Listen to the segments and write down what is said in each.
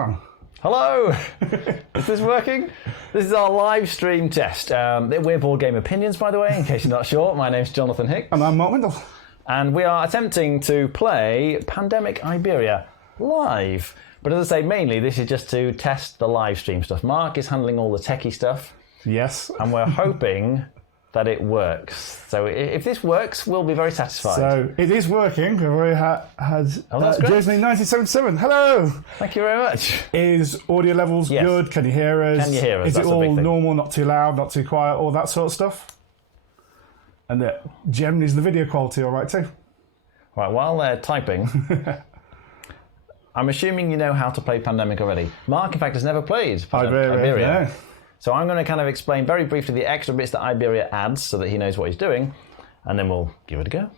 on. Hello! Is this working? This is our live stream test. We're Board Game Opinions, by the way, in case you're not sure. My name's Jonathan Hicks. And I'm Mark Windle. And we are attempting to play Pandemic Iberia live. But as I say, mainly this is just to test the live stream stuff. Mark is handling all the techie stuff. Yes. And we're hoping that it works. So if this works, we'll be very satisfied. So it is working. We've already had Disney 1977. Hello. Thank you very much. Is audio levels good? Can you hear us? Can you hear us? Is it all normal, not too loud, not too quiet, all that sort of stuff? And generally, is the video quality all right too? Right, while they're typing, I'm assuming you know how to play Pandemic already. Mark, in fact, has never played Iberia. No. So I'm going to kind of explain very briefly the extra bits that Iberia adds so that he knows what he's doing, and then we'll give it a go.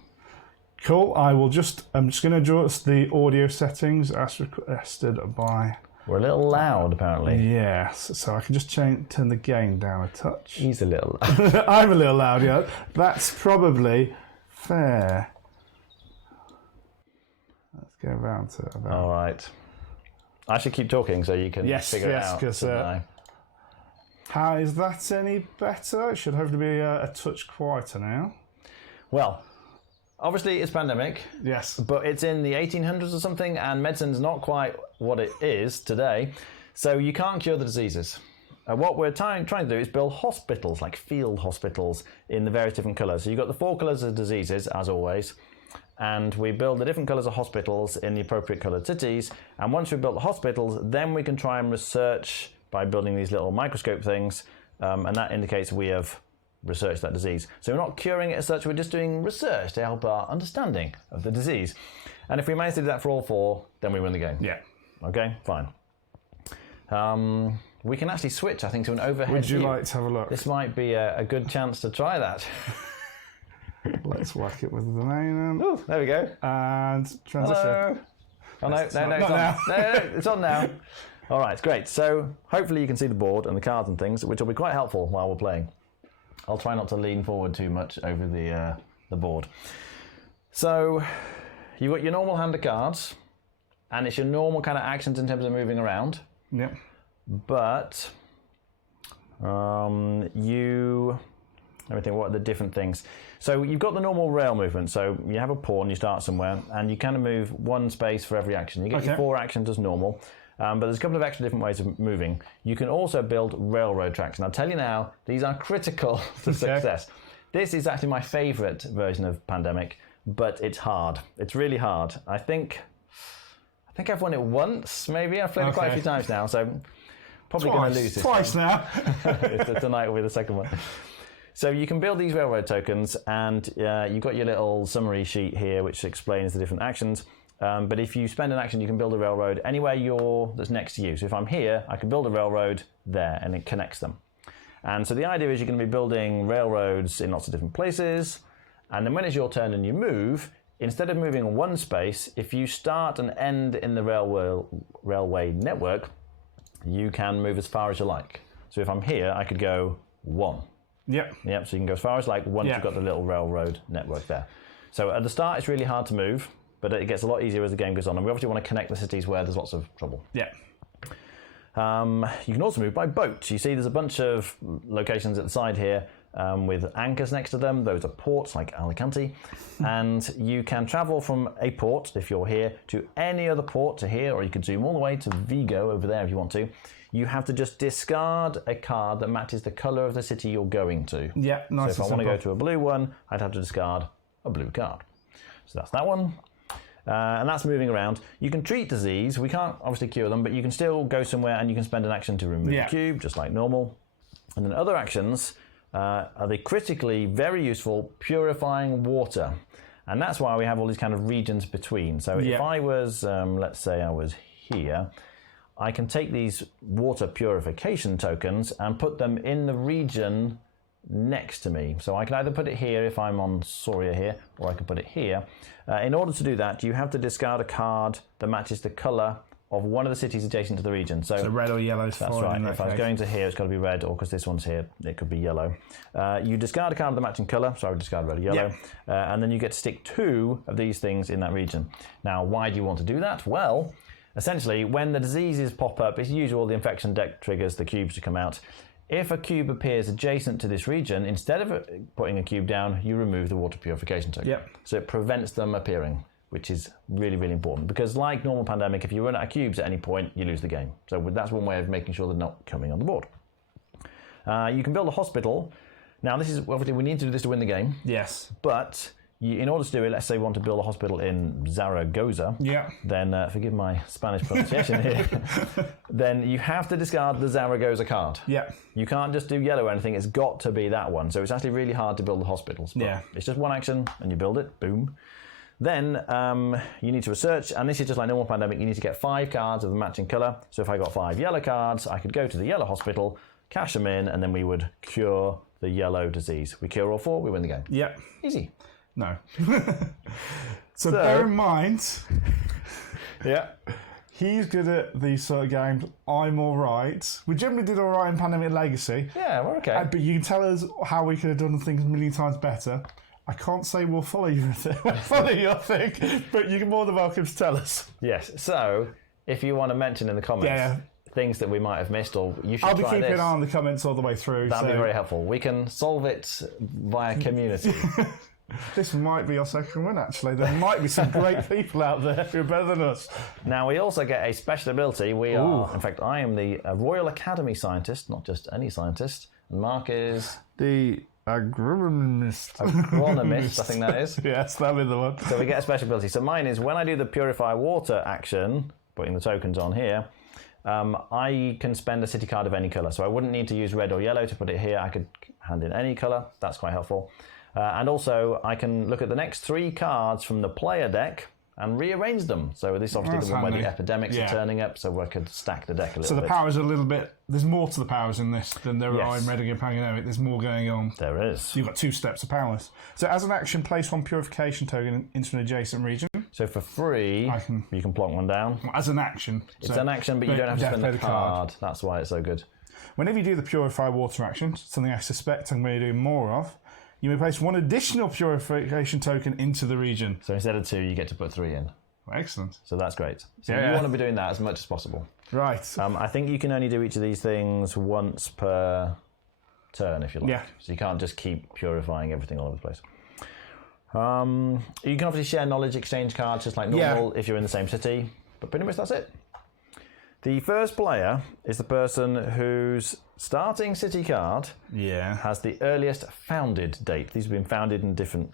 Cool. I'm just going to adjust the audio settings as requested by... We're a little loud, apparently. Yes, so I can just turn the gain down a touch. He's a little loud. I'm a little loud, yeah. That's probably fair. Let's go around to about... All right. I should keep talking so you can figure it out. Yes, because... how is that any better? It should hopefully be a touch quieter now. Well, obviously it's pandemic. Yes. But it's in the 1800s or something, and medicine's not quite what it is today. So you can't cure the diseases. What we're trying to do is build hospitals, like field hospitals, in the various different colours. So you've got the 4 colours of diseases, as always. And we build the different colours of hospitals in the appropriate coloured cities. And once we've built the hospitals, then we can try and research by building these little microscope things, and that indicates we have researched that disease. So we're not curing it as such, we're just doing research to help our understanding of the disease. And if we manage to do that for all 4, then we win the game. Yeah. Okay, fine. We can actually switch, I think, to an overhead Would you view. like to have a look? This might be a good chance to try that. Let's whack it with the name. Ooh, there we go. And transition. Hello. Oh, no, it's on. No, it's on now. All right, great. So hopefully you can see the board and the cards and things, which will be quite helpful while we're playing. I'll try not to lean forward too much over the board. So you've got your normal hand of cards, and it's your normal kind of actions in terms of moving around. Yeah. But let me think, what are the different things? So you've got the normal rail movement. So you have a pawn, you start somewhere, and you kind of move 1 space for every action. You get your 4 actions as normal. But there's a couple of extra different ways of moving. You can also build railroad tracks. And I'll tell you now, these are critical to success. This is actually my favourite version of Pandemic, but it's hard. It's really hard. I think I've won it once, maybe. I've played it quite a few times now, so probably going to lose this. Twice now. Tonight will be the second one. So you can build these railroad tokens, and you've got your little summary sheet here, which explains the different actions. But if you spend an action, you can build a railroad anywhere that's next to you. So if I'm here, I can build a railroad there, and it connects them. And so the idea is you're going to be building railroads in lots of different places. And then when it's your turn and you move, instead of moving 1 space, if you start and end in the railway network, you can move as far as you like. So if I'm here, I could go 1. Yep. Yep. So you can go as far as like once you've got the little railroad network there. So at the start, it's really hard to move. But it gets a lot easier as the game goes on, and we obviously want to connect the cities where there's lots of trouble. Yeah. You can also move by boat. You see there's a bunch of locations at the side here with anchors next to them. Those are ports like Alicante. And you can travel from a port, if you're here, to any other port to here, or you could zoom all the way to Vigo over there if you want to. You have to just discard a card that matches the colour of the city you're going to. Yeah, nice. So if I want to go to a blue one, I'd have to discard a blue card. So that's that one. And that's moving around. You can treat disease. We can't obviously cure them, but you can still go somewhere and you can spend an action to remove the cube, just like normal. And then other actions are the critically very useful purifying water. And that's why we have all these kind of regions between. So if I was, let's say I was here, I can take these water purification tokens and put them in the region next to me. So I can either put it here if I'm on Soria here, or I can put it here. In order to do that, you have to discard a card that matches the colour of one of the cities adjacent to the region. So red or yellow is that's right. If I was going to here, it's got to be red, or because this one's here, it could be yellow. You discard a card of the matching colour, so I would discard red or yellow, and then you get to stick 2 of these things in that region. Now, why do you want to do that? Well, essentially, when the diseases pop up, it's usual the infection deck triggers the cubes to come out. If a cube appears adjacent to this region, instead of putting a cube down, you remove the water purification token. Yep. So it prevents them appearing, which is really, really important. Because like normal Pandemic, if you run out of cubes at any point, you lose the game. So that's one way of making sure they're not coming on the board. You can build a hospital. Now, this is obviously we need to do this to win the game. Yes. But in order to do it, let's say we want to build a hospital in Zaragoza. Yeah. Then, forgive my Spanish pronunciation here, then you have to discard the Zaragoza card. Yeah. You can't just do yellow or anything. It's got to be that one. So it's actually really hard to build the hospitals. But it's just one action and you build it. Boom. Then you need to research, and this is just like normal Pandemic. You need to get 5 cards of the matching colour. So if I got 5 yellow cards, I could go to the yellow hospital, cash them in, and then we would cure the yellow disease. We cure all 4, we win the game. Yep. Easy. No. so bear in mind, he's good at these sort of games. I'm all right. We generally did all right in Pandemic Legacy. Yeah, we're okay. But you can tell us how we could have done things a million times better. I can't say we'll follow your thing, but you're more than welcome to tell us. Yes. So if you want to mention in the comments things that we might have missed, or you should I'll be try keeping this, an eye on the comments all the way through. That'd be very helpful. We can solve it via community. This might be your second win, actually. There might be some great people out there who are better than us. Now, we also get a special ability. We are, in fact, I am the Royal Academy scientist, not just any scientist. And Mark is... the agronomist. Agronomist, I think that is. Yes, that'll be the one. So we get a special ability. So mine is when I do the Purify Water action, putting the tokens on here, I can spend a city card of any colour. So I wouldn't need to use red or yellow to put it here. I could hand in any colour. That's quite helpful. And also, I can look at the next 3 cards from the player deck and rearrange them. So this is obviously the one where the epidemics are turning up, so I could stack the deck a little bit. So the powers are a little bit... There's more to the powers in this than there are in Red and Pandemic. There's more going on. There is. So you've got 2 steps of powers. So as an action, place 1 purification token into an adjacent region. So for free, you can plonk one down. As an action. It's an action, but you don't have to spend the card. That's why it's so good. Whenever you do the Purify Water action, something I suspect I'm going to do more of, you may place 1 additional purification token into the region. So instead of 2, you get to put 3 in. Excellent. So that's great. So you want to be doing that as much as possible. Right. I think you can only do each of these things once per turn, if you like. Yeah. So you can't just keep purifying everything all over the place. You can obviously share knowledge exchange cards just like normal if you're in the same city. But pretty much that's it. The first player is the person whose starting city card has the earliest founded date. These have been founded in different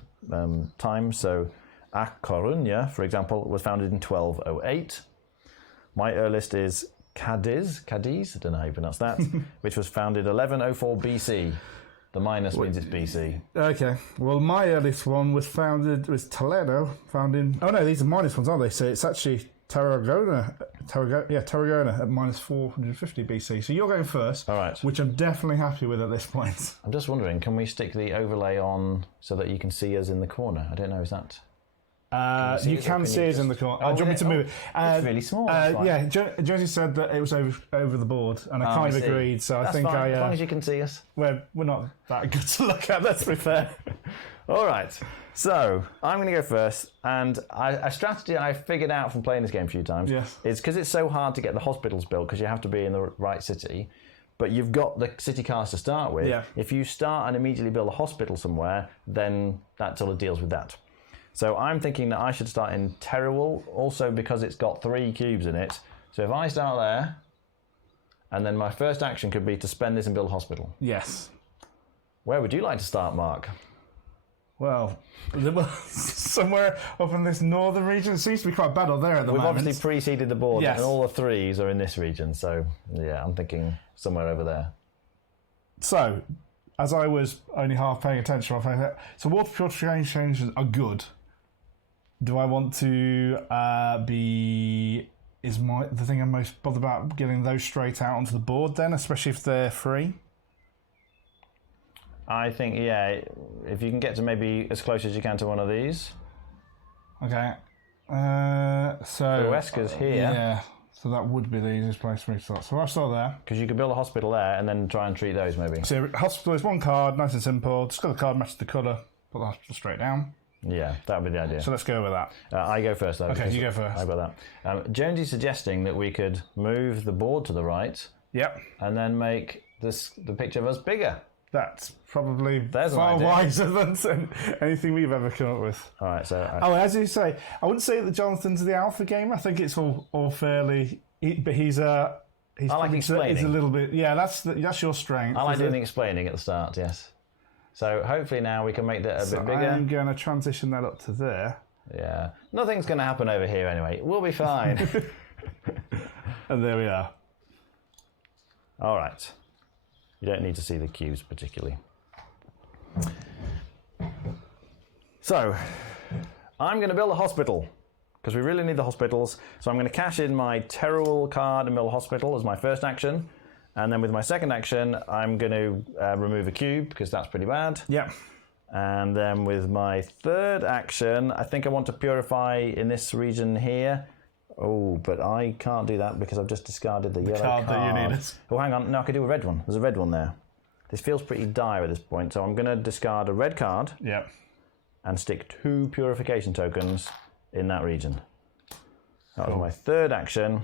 times. So A Coruña, for example, was founded in 1208. My earliest is Cadiz, I don't know how you pronounce that, which was founded 1104 BC. The minus means it's BC. Okay. Well, my earliest one was Toledo, founded... Oh no, these are minus ones, aren't they? So it's actually Tarragona at minus 450 BC. So you're going first, all right, which I'm definitely happy with at this point. I'm just wondering, can we stick the overlay on so that you can see us in the corner? I don't know, is that... you can see us in the corner. Do you want me to move it? It's really small. Josie said that it was over the board, and I kind of agreed. So that's I think fine, as long as you can see us. We're not that good to look at. Let's be fair. All right. So I'm going to go first, and a strategy I figured out from playing this game a few times is because it's so hard to get the hospitals built because you have to be in the right city. But you've got the city cards to start with. Yeah. If you start and immediately build a hospital somewhere, then that sort of deals with that. So I'm thinking that I should start in Teruel, also because it's got 3 cubes in it. So if I start there, and then my first action could be to spend this and build a hospital. Yes. Where would you like to start, Mark? Well, somewhere up in this northern region. It seems to be quite bad up there at the moment. We've obviously preceded the board, and all the 3s are in this region. So, yeah, I'm thinking somewhere over there. So, as I was only half paying attention, so water purification changes are good. Do I want to the thing I'm most bothered about getting those straight out onto the board then, especially if they're free? I think, if you can get to maybe as close as you can to one of these. Okay. So the Huesca's here. Yeah. So that would be the easiest place for me to start. So I'll start there. Because you could build a hospital there and then try and treat those maybe. So hospital is 1 card, nice and simple. Just got the card matches the colour, put the hospital straight down. Yeah, that would be the idea. So let's go with that. I go first, though. Okay, you go first. I've got that. Jonesy's suggesting that we could move the board to the right. Yep. And then make the picture of us bigger. That's probably There's far an idea. wiser than anything we've ever come up with. All right, so... as you say, I wouldn't say that Jonathan's the alpha gamer. I think it's all fairly... But he's I like explaining. He's a little bit... Yeah, that's your strength. I like doing the explaining at the start, yes. So hopefully now we can make that a bit bigger. I'm going to transition that up to there. Yeah. Nothing's going to happen over here anyway. We'll be fine. And there we are. All right. You don't need to see the cubes particularly. So, I'm going to build a hospital because we really need the hospitals. So I'm going to cash in my Teruel card and build a hospital as my first action. And then with my second action, I'm going to remove a cube because that's pretty bad. Yeah. And then with my third action, I think I want to purify in this region here. Oh, but I can't do that because I've just discarded the yellow card. That you needed. Oh, hang on. No, I could do a red one. There's a red one there. This feels pretty dire at this point, so I'm going to discard a red card. Yep. And stick 2 purification tokens in that region. That was my third action.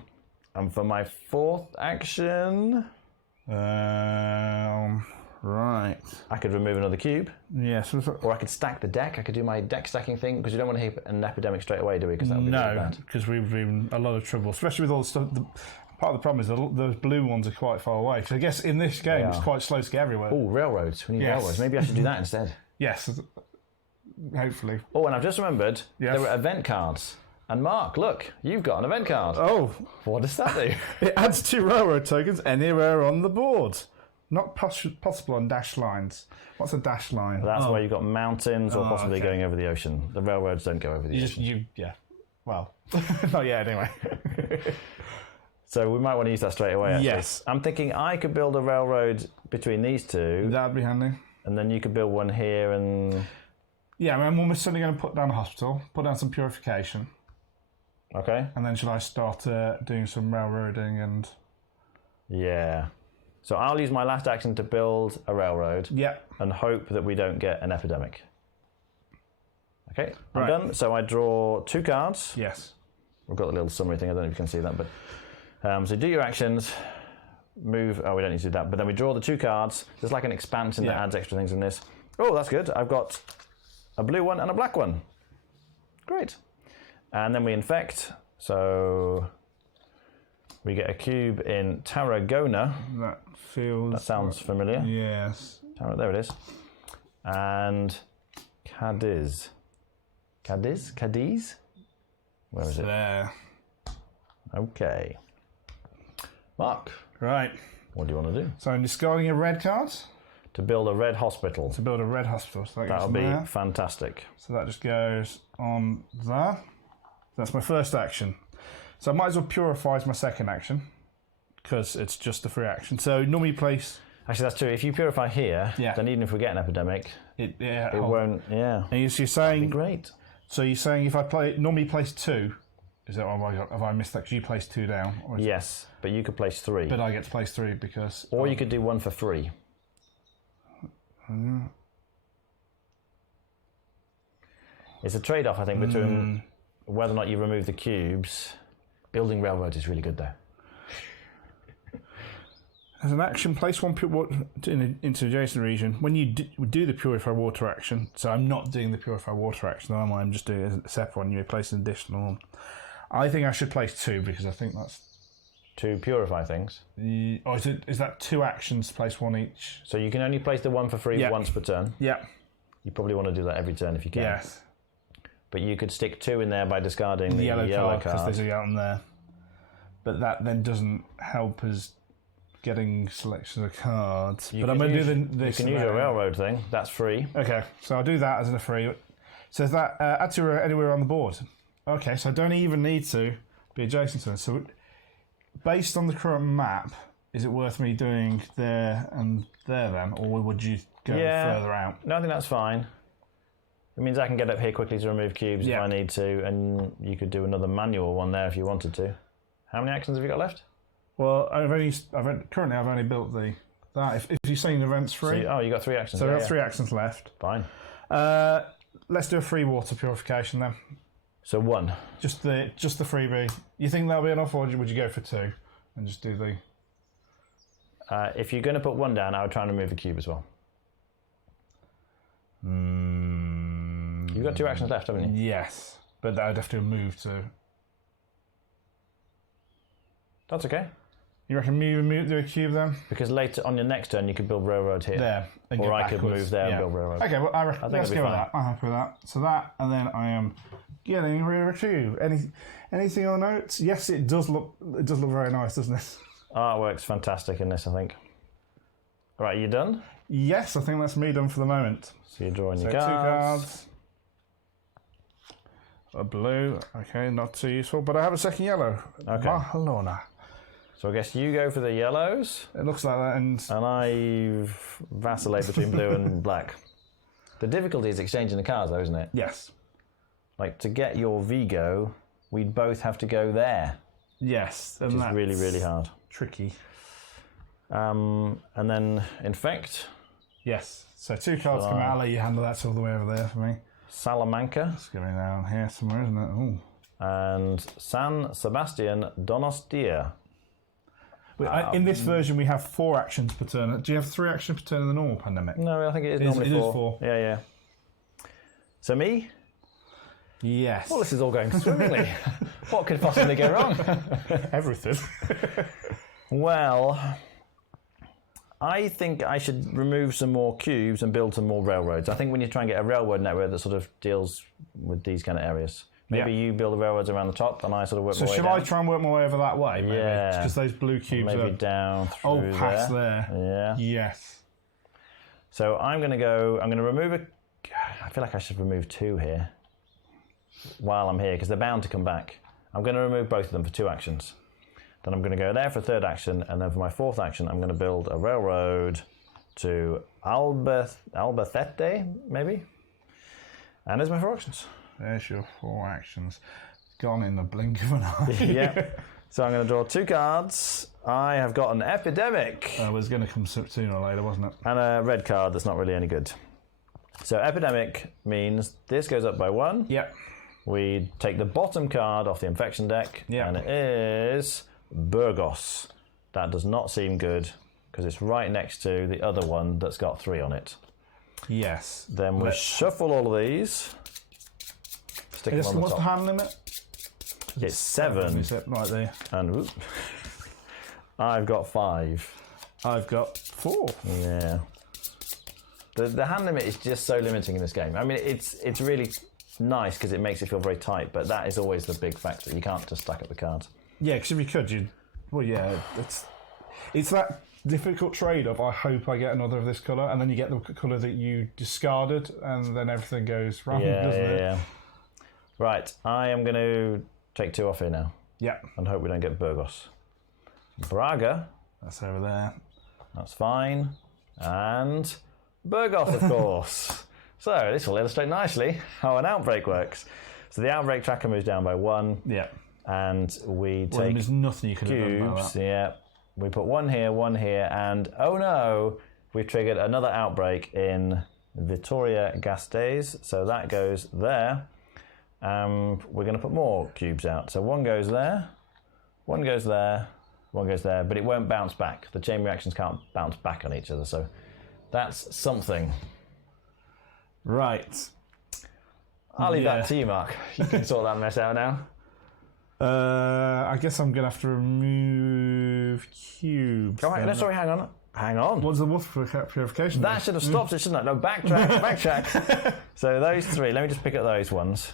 And for my fourth action... right. I could remove another cube. Yes. Or I could stack the deck. I could do my deck stacking thing, because you don't want to hit an epidemic straight away, do we? Because that would be really bad. No, because we've been in a lot of trouble, especially with all the stuff. Part of the problem is those blue ones are quite far away. So I guess in this game it's quite slow to get everywhere. Oh, railroads. We need railroads. Maybe I should do that instead. Yes, hopefully. Oh, and I've just remembered there were event cards. And Mark, look, you've got an event card. Oh. What does that do? It adds 2 railroad tokens anywhere on the board. Not possible on dash lines. What's a dash line? Well, that's where you've got mountains or possibly going over the ocean. The railroads don't go over the ocean. Well, not yet anyway. So we might want to use that straight away, actually. Yes. I'm thinking I could build a railroad between these two. That'd be handy. And then you could build one here and... Yeah, I'm almost certainly going to put down a hospital, put down some purification. Okay. And then should I start doing some railroading and... Yeah. So I'll use my last action to build a railroad. Yeah. And hope that we don't get an epidemic. Okay, I'm done. So I draw 2 cards. Yes. We've got the little summary thing. I don't know if you can see that, but... so do your actions, move... Oh, we don't need to do that. But then we draw the 2 cards. There's like an expansion that adds extra things in this. Oh, that's good. I've got a blue one and a black one. Great. And then we infect. So we get a cube in Tarragona. That feels... That sounds familiar. Yes. There it is. And Cadiz. Cadiz? Where is it? There. Okay. Mark. Right. What do you want to do? So I'm discarding a red card. To build a red hospital. To build a red hospital. So that'll be fantastic. So that just goes on there. That's my first action. So I might as well purify as my second action because it's just a free action. So normally you place... Actually, that's true. If you purify here, then even if we get an epidemic, it won't... Yeah. And you're saying... That'd be great. So you're saying if I normally place 2... Is that have I missed that? Because you place 2 down. Yes, but you could place 3. But I get to place 3 because... Or you could do 1 for free. It's a trade-off, I think, between whether or not you remove the cubes. Building railroads is really good, though. As an action, place 1 into adjacent region. When you do the Purify Water action, so I'm not doing the Purify Water action, I'm just doing it as a separate one. You place an additional one. I think I should place 2 because I think that's... To purify things? Or is that 2 actions, place 1 each? So you can only place the 1 for free once per turn? Yeah. You probably want to do that every turn if you can. Yes. But you could stick 2 in there by discarding the yellow card. Because there's a yellow in there. But that then doesn't help us getting selections of cards. But I'm going to do this. You can use your railroad thing. That's free. Okay, so I'll do that as a free. So is that add to anywhere on the board? Okay, so I don't even need to be adjacent to it. So based on the current map, is it worth me doing there and there then? Or would you go further out? No, I think that's fine. It means I can get up here quickly to remove cubes if I need to, and you could do another manual one there if you wanted to. How many actions have you got left? Well, currently I've only built that. If you're saying events free, So you got 3 actions. So I've got 3 actions left. Fine. let's do a free water purification then. So 1. Just the freebie. You think that'll be enough, or would you go for 2 and just do the? If you're going to put 1 down, I would try and remove a cube as well. You've got 2 actions left, haven't you? Yes, but I'd have to move to. That's okay. You reckon move do a cube then? Because later on your next turn, you could build railroad here. There. Or I could move there and build railroad. Okay, well, let's go with that. I'm happy with that. So that, and then I am getting rid of a cube. Anything on notes? Yes, it does look very nice, doesn't it? Artwork's fantastic in this, I think. All right, you done? Yes, I think that's me done for the moment. So you're drawing your 2 cards. cards. A blue. Okay, not too useful, but I have a second yellow. Okay. Barcelona. So I guess you go for the yellows. It looks like that, and I vacillate between blue and black. The difficulty is exchanging the cards, though, isn't it? yes. Like, to get your Vigo, we'd both have to go there. Yes, and Which is that's really, really hard. tricky. And then Infect. Yes. So 2 cards come out. I'll let you handle that all the way over there for me. Salamanca. It's going down here somewhere, isn't it? Ooh. And San Sebastian Donostia. In this version, we have 4 actions per turn. Do you have 3 actions per turn in the normal Pandemic? No, I think it is normally 4. It is 4. Yeah, yeah. So me? Yes. Well, this is all going swimmingly. What could possibly go wrong? Everything. Well, I think I should remove some more cubes and build some more railroads. I think we need to try and get a railroad network that sort of deals with these kind of areas. Maybe you build the railroads around the top and I sort of work my way down. So should I try and work my way over that way? Maybe? Yeah. Because those blue cubes maybe are... down through past there. Yeah. Yes. So I'm going to remove I feel like I should remove 2 here while I'm here because they're bound to come back. I'm going to remove both of them for 2 actions. Then I'm going to go there for a 3rd action, and then for my 4th action, I'm going to build a railroad to Albacete, maybe? And there's my 4 actions. There's your 4 actions. Gone in the blink of an eye. Yeah. So I'm going to draw 2 cards. I have got an Epidemic. It was going to come sooner or later, wasn't it? And a red card that's not really any good. So Epidemic means this goes up by 1. Yep. We take the bottom card off the infection deck, and it is Burgos. That does not seem good because it's right next to the other one that's got 3 on it. Yes. Then we shuffle all of these. Stick them on the What's top. the hand limit? It's 7. Is it right there? And whoop, I've got 5. I've got 4. Yeah. The hand limit is just so limiting in this game. I mean, it's really nice because it makes it feel very tight, but that is always the big factor. You can't just stack up the cards. Yeah, because if you could, it's that difficult trade of I hope I get another of this colour, and then you get the colour that you discarded, and then everything goes wrong, doesn't it? Yeah. Right, I am going to take 2 off here now. Yeah. And hope we don't get Burgos. Braga. That's over there. That's fine. And Burgos, of course. So this will illustrate nicely how an outbreak works. So the outbreak tracker moves down by 1. Yeah. And we take there's nothing you could have done about cubes. that. Yeah. We put 1 here, and oh no, we've triggered another outbreak in Vitoria-Gasteiz. So that goes there. We're going to put more cubes out. So 1 goes there, 1 goes there, 1 goes there, but it won't bounce back. The chain reactions can't bounce back on each other. So that's something. Right. I'll leave that to you, Mark. You can sort that mess out now. I guess I'm going to have to remove cubes. All right, sorry, hang on. What's the water purification? That should have stopped it, shouldn't it? No, backtrack. So those 3, let me just pick up those ones.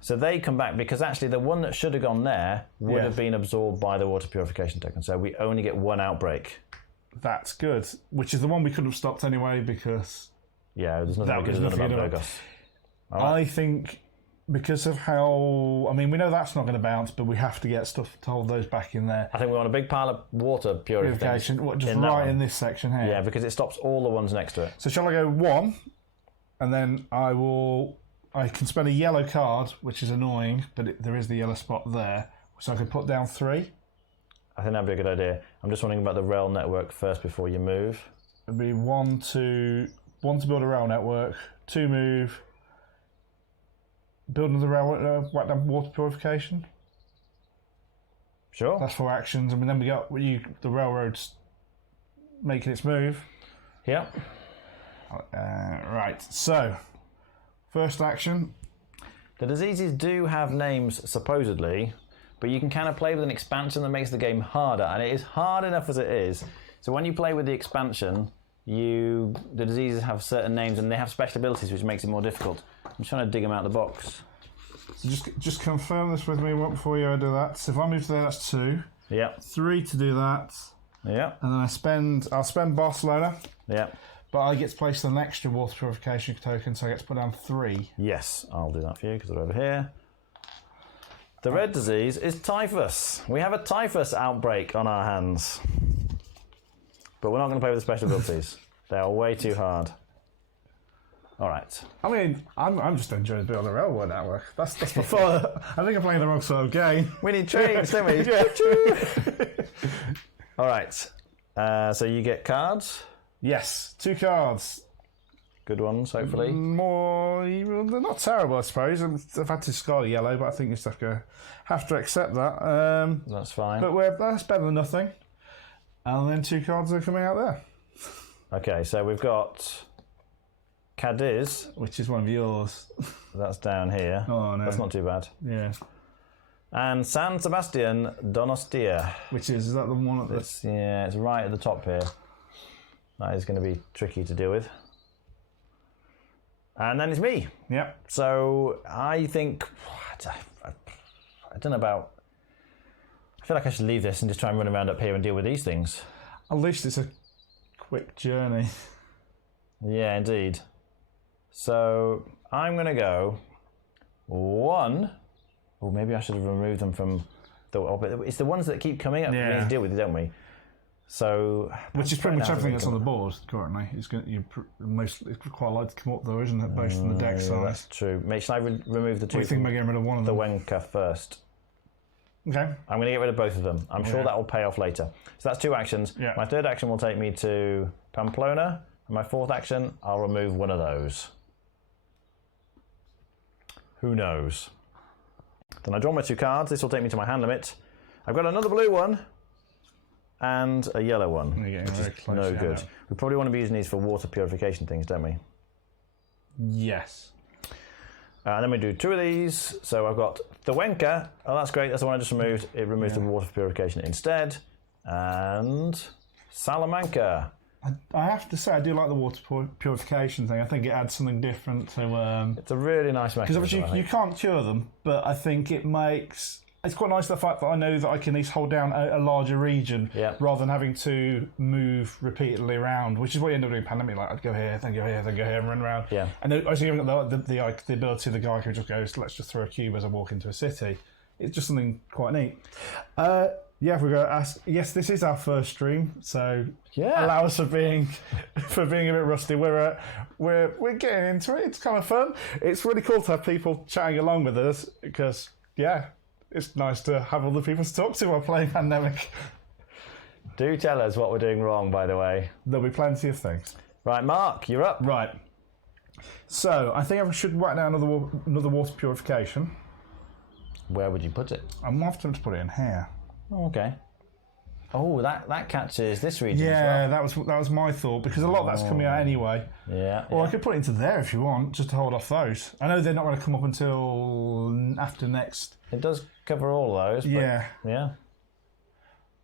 So they come back because actually the one that should have gone there would have been absorbed by the water purification token. So we only get 1 outbreak. That's good. Which is the one we could have stopped anyway because... Yeah, there's nothing we could have done about Burgos. Right. I think because of how... I mean, we know that's not going to bounce, but we have to get stuff to hold those back in there. I think we want a big pile of water purification. Just right in this section here. Yeah, because it stops all the ones next to it. So shall I go 1? And then I can spend a yellow card, which is annoying, but there is the yellow spot there. So I could put down 3. I think that'd be a good idea. I'm just wondering about the rail network first before you move. It'd be 1 to build a rail network, 2 move, build another railway, whack down water purification. Sure. That's 4 actions, and then we got the railroads making its move. Yep. Right. So, first action. The diseases do have names supposedly, but you can kind of play with an expansion that makes the game harder, and it is hard enough as it is. So when you play with the expansion, the diseases have certain names and they have special abilities, which makes it more difficult. I'm just trying to dig them out of the box. So just confirm this with me before you do that. So if I move there, that's 2. Yep. 3 to do that. Yep. And then I'll spend Barcelona. Yep. But I get to place an extra water purification token, so I get to put down 3. Yes, I'll do that for you because they're over here. The red disease is typhus. We have a typhus outbreak on our hands. But we're not going to play with the special abilities. They are way too hard. All right. I mean, I'm just enjoying building a railway network. That's before. I think I'm playing the wrong sort of game. We need trains, don't we? Yeah. All right. So you get cards. Yes, 2 cards. Good ones, hopefully. They're not terrible, I suppose. I've had to discard a yellow, but I think you just have to accept that. That's fine. But that's better than nothing. And then 2 cards are coming out there. Okay, so we've got Cadiz, which is one of yours. That's down here. Oh no, that's not too bad. Yeah. And San Sebastian Donostia, which is that the one at the? It's right at the top here. That is going to be tricky to deal with. And then it's me. Yep. So I think I don't know about. I feel like I should leave this and just try and run around up here and deal with these things. At least it's a quick journey. Yeah, indeed. So I'm going to go 1. Oh, maybe I should have removed them from the. It's the ones that keep coming up. Yeah. We need to deal with, don't we? So, which is pretty much everything that's on the board currently. It's quite likely to come up though, isn't it? Based on the deck size. That's true. Shall I remove the 2? I think we're getting rid of one of them. The Wenka first. Okay. I'm going to get rid of both of them. I'm sure that will pay off later. So that's 2 actions. Yeah. My 3rd action will take me to Pamplona. And my 4th action, I'll remove one of those. Who knows? Then I draw my 2 cards. This will take me to my hand limit. I've got another blue one and a yellow one, which is no good. We probably want to be using these for water purification things, don't we? Yes. And then we do 2 of these. So I've got the Wenka. Oh, that's great. That's the one I just removed. It removes the water purification instead. And Salamanca. I have to say, I do like the water purification thing. I think it adds something different to... it's a really nice mechanism. Because obviously you can't cure them, but I think it makes... It's quite nice the fact that I know that I can at least hold down a larger region rather than having to move repeatedly around, which is what you end up doing in Pandemic. Like, I'd go here, then go here, then go here, and run around. Yeah. And I see even got the ability of the guy who just goes, let's just throw a cube as I walk into a city. It's just something quite neat. Yeah, if we go ask. Yes, this is our first stream, so allow us for being a bit rusty. We're getting into it. It's kind of fun. It's really cool to have people chatting along with us because it's nice to have other people to talk to while playing Pandemic. Do tell us what we're doing wrong, by the way. There'll be plenty of things. Right, Mark, you're up. Right. So I think I should write down another water purification. Where would you put it? I'm often to put it in here. Oh, okay. Oh, that catches this region as well. that was my thought, because a lot of that's coming out anyway. Yeah. Or I could put it into there if you want, just to hold off those. I know they're not going to come up until after next. It does cover all those. But yeah.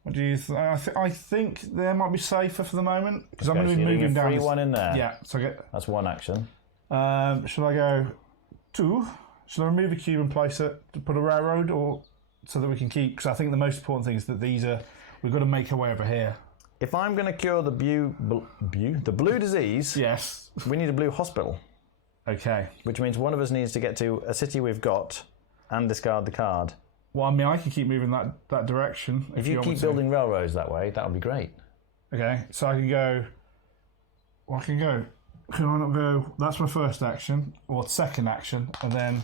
What do you I think they might be safer for the moment, because I'm going to be moving down. Free one in there. Yeah. So that's 1 action. Should I go 2? Should I remove a cube and place it to put a railroad, or so that we can keep? Because I think the most important thing is that we've got to make our way over here. If I'm going to cure the blue disease, yes, we need a blue hospital. Okay. Which means one of us needs to get to a city we've got and discard the card. Well, I mean, I can keep moving that direction. If you keep building railroads that way, that would be great. Okay, so I can go. Well, can I not go? That's my first action, or second action, and then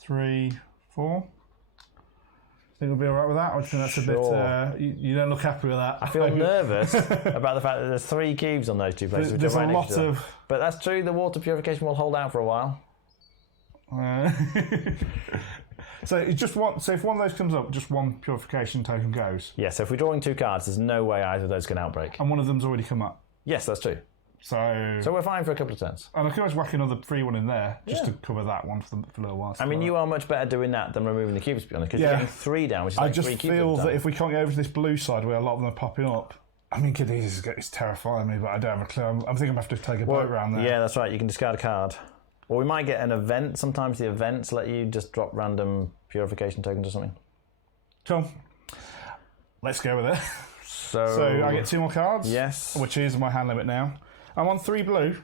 3, 4. Think we'll be all right with that? Or do you think that's a bit... you don't look happy with that? I feel nervous about the fact that there's 3 cubes on those 2 places. There's a lot of... But that's true, the water purification will hold out for a while. So it's just one. So if one of those comes up, just one purification token goes. Yeah, so if we're drawing 2 cards, there's no way either of those can outbreak. And one of them's already come up. Yes, that's true. So we're fine for a couple of turns. And I can always whack another free one in there just to cover that one for a little while. I mean, you are much better doing that than removing the cubes, to be honest, because you're getting 3 down, which is like 3 cubes. I just feel that if we can't get over to this blue side where a lot of them are popping up, I mean, Cadiz is terrifying me, but I don't have a clue. I'm thinking I'm going to have to take a boat around there. Yeah, that's right. You can discard a card. Or we might get an event. Sometimes the events let you just drop random purification tokens or something. Cool. Let's go with it. So I get 2 more cards. Yes. Which is my hand limit now. I'm on 3 blue.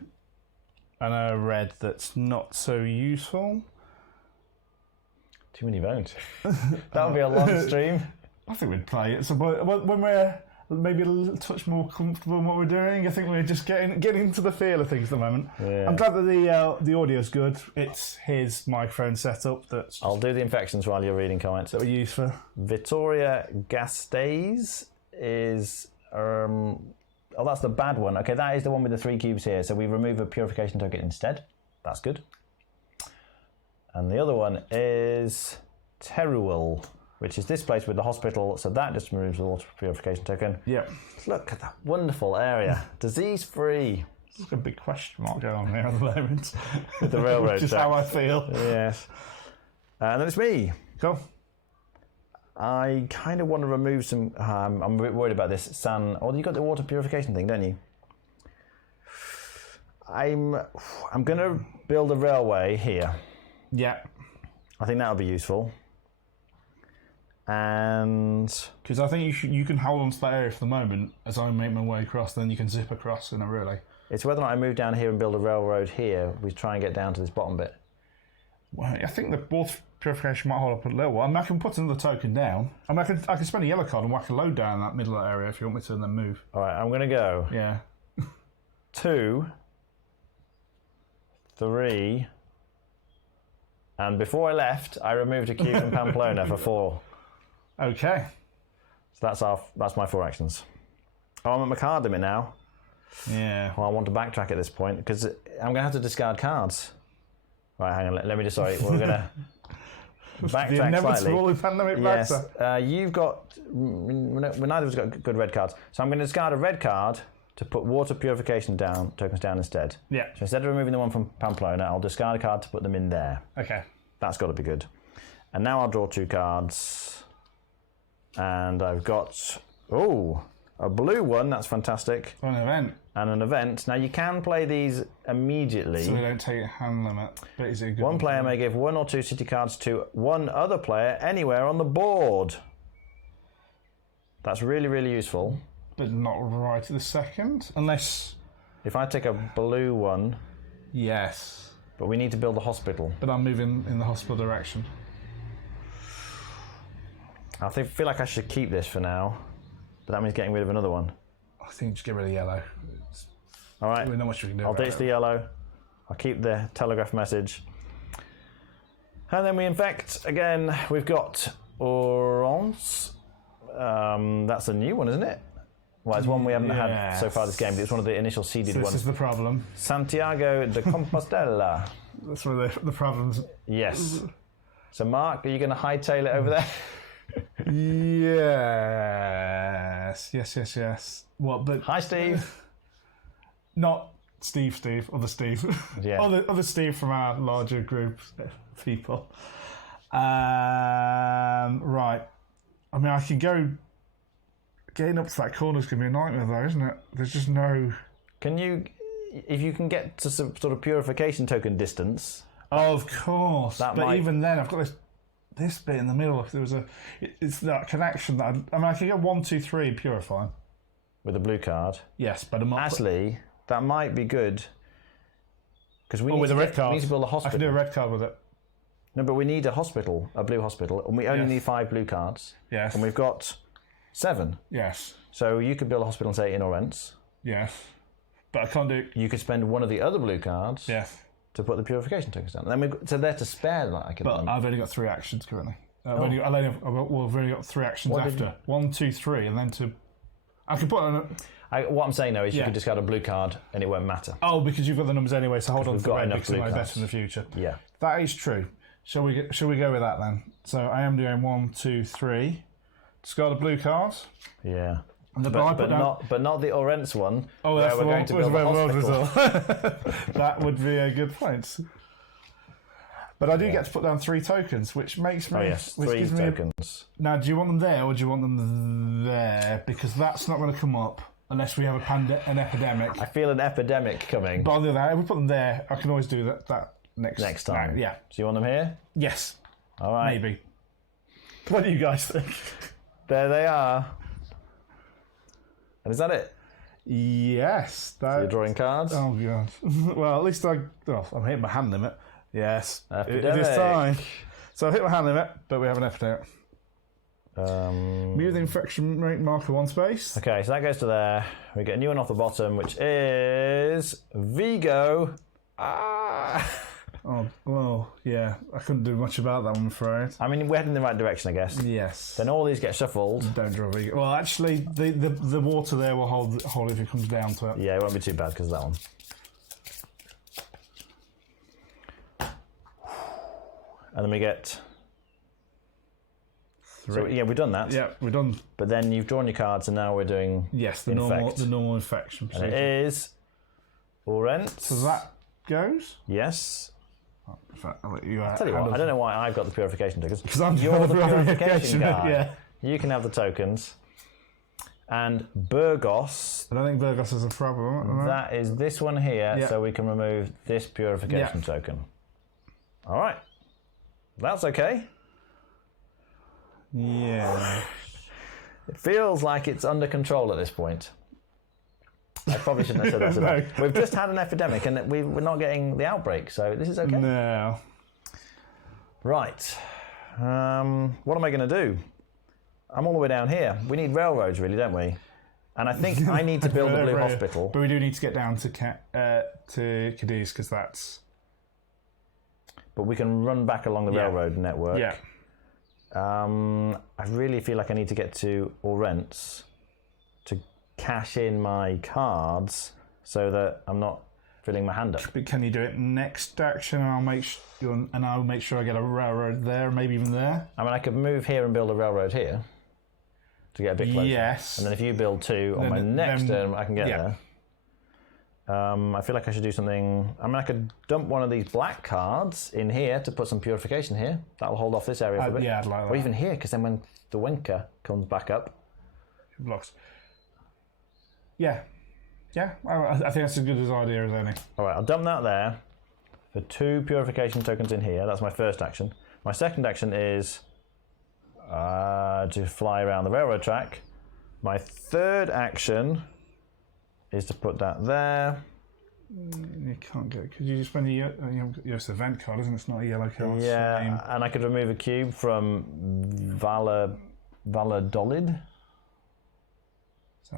And a red that's not so useful. Too many votes. That'll be a long stream. I think we'd play it. So when we're maybe a little touch more comfortable in what we're doing, I think we're just getting into the feel of things at the moment. Yeah. I'm glad that the audio's good. It's his microphone setup that's... I'll do the infections while you're reading comments. That we're useful. Vittoria Gasteiz is... oh, that's the bad one. Okay, that is the one with the 3 cubes here. So we remove a purification token instead. That's good. And the other one is Teruel, which is this place with the hospital. So that just removes the water purification token. Yeah. Look at that wonderful area. Disease-free. There's a big question mark going on here at the moment. With the railroad Which is how I feel. Yes. And then it's me. Cool. I kind of want to remove some... I'm a bit worried about this. Oh, you got the water purification thing, don't you? I'm going to build a railway here. Yeah. I think that'll be useful. And... Because I think you can hold on to that area for the moment as I make my way across, then you can zip across in a relay. It's whether or not I move down here and build a railroad here. We try and get down to this bottom bit. Well, I think the water purification might hold up a little while. I mean, I can put another token down. I mean, I can spend a yellow card and whack a load down that middle area if you want me to, and then move. All right, I'm going to go. Yeah. 2, 3, and before I left, I removed a cube from Pamplona for 4. Okay. So that's my 4 actions. Oh, I'm at my card limit now. Yeah. Well, I want to backtrack at this point because I'm going to have to discard cards. Right, hang on. Let me just. Sorry, we're going to backtrack slightly. Pandemic yes, you've got. Neither of us got good red cards, so I'm going to discard a red card to put water purification tokens down instead. Yeah. So instead of removing the one from Pamplona, I'll discard a card to put them in there. Okay. That's got to be good. And now I'll draw 2 cards, and I've got a blue one. That's fantastic. An event. And an event. Now you can play these immediately. So they don't take a hand limit. But is it a good one player may give 1 or 2 city cards to one other player anywhere on the board. That's really, really useful. But not right at the second, unless... If I take a blue one... Yes. But we need to build a hospital. But I'm moving in the hospital direction. I feel like I should keep this for now. But that means getting rid of another one. I think just get rid of the yellow. All right. Not much we can do. I'll ditch the yellow. I'll keep the telegraph message. And then we infect again. We've got Orange. That's a new one, isn't it? Well, it's one we haven't had so far this game, but it's one of the initial seeded ones. This is the problem. Santiago de Compostela. That's one of the problems. Yes. So, Mark, are you going to hightail it over there? Yes. What? But hi, Steve. Not Steve. Other Steve. Yeah. Other Steve from our larger group of people. Right. I mean, I can go. Getting up to that corner is going to be a nightmare, though, isn't it? There's just no. Can you, if you can get to some sort of purification token distance? Of course. But even then, I've got this bit in the middle. If there was it's that connection that I can go 1, 2, 3 purify with a blue card. Yes, but I'm not. Actually, that might be good because we with a red card. We need to build a hospital. I can do a red card with it. No, but we need a hospital, a blue hospital, and we only need 5 blue cards. Yes. And we've got 7. Yes. So you could build a hospital and say in Orents. Yes. But I can't do. You could spend one of the other blue cards. Yes. To put the purification tokens down. And then so they're to spare like. But I've only got 3 actions currently. I've only got 3 actions after 1, 2, 3, and then to I could put on. What I'm saying though is you could discard a blue card and it won't matter. Oh, because you've got the numbers anyway. So hold on to the red because it might be better in the future. Yeah, that is true. Shall we go with that then? So I am doing 1, 2, 3. Discard a blue card. Yeah. But not the Orent's one. Oh, that's where we're going to build a hospital. That would be a good point. But I do get to put down 3 tokens, which makes me... Oh, yes, 3 tokens. Now, do you want them there or do you want them there? Because that's not going to come up unless we have an epidemic. I feel an epidemic coming. But on the other hand, if we put them there, I can always do that next time. Yeah. Do you want them here? Yes. All right. Maybe. What do you guys think? There they are. And is that it? Yes. So you're drawing cards? Oh, God. Well, at least I'm hitting my hand limit. Yes. Epidemic. It is time. So I hit my hand limit, but we have an epidemic. Move the infection rate marker 1 space. Okay, so that goes to there. We get a new one off the bottom, which is Vigo. Oh, well, yeah. I couldn't do much about that, I'm afraid. I mean, we're heading in the right direction, I guess. Yes. Then all these get shuffled. Don't draw Vigo. Well, actually, the water there will hold if it comes down to it. Yeah, it won't be too bad because of that one. And then we get... 3. So, yeah, we've done that. Yeah, we're done. But then you've drawn your cards and now we're doing the normal infection procedure. And it is... Orent. So that goes? Yes. In fact, I'll let you I'll tell you what, I don't know why I've got the purification tokens. Because I'm You're the purification guy. Yeah. You can have the tokens. And Burgos. I don't think Burgos is a problem. That is this one here, so we can remove this purification token. All right. That's okay. Yeah. It feels like it's under control at this point. I probably shouldn't have said that. No. We've just had an epidemic and we're not getting the outbreak, so this is okay. No. Right. What am I going to do? I'm all the way down here. We need railroads, really, don't we? And I think I need to build a blue hospital. But we do need to get down to Cadiz because that's... But we can run back along the railroad network. Yeah. I really feel like I need to get to Orent's to cash in my cards so that I'm not filling my hand up. But can you do it next action? And I'll make sure I get a railroad there, maybe even there. I mean, I could move here and build a railroad here to get a bit closer. Yes. And then if you build 2 on my next turn, I can get there. I feel like I should do something... I mean, I could dump one of these black cards in here to put some purification here. That'll hold off this area for a bit. Yeah, I'd like that. Or even here, because then when the Winker comes back up... It blocks. Yeah. Yeah, I think that's as good as idea as any. All right, I'll dump that there for 2 purification tokens in here. That's my first action. My second action is to fly around the railroad track. My third action... is to put that there. You can't get it because you spend it's an event card, isn't it? It's not a yellow card. Yeah, and I could remove a cube from Valladolid.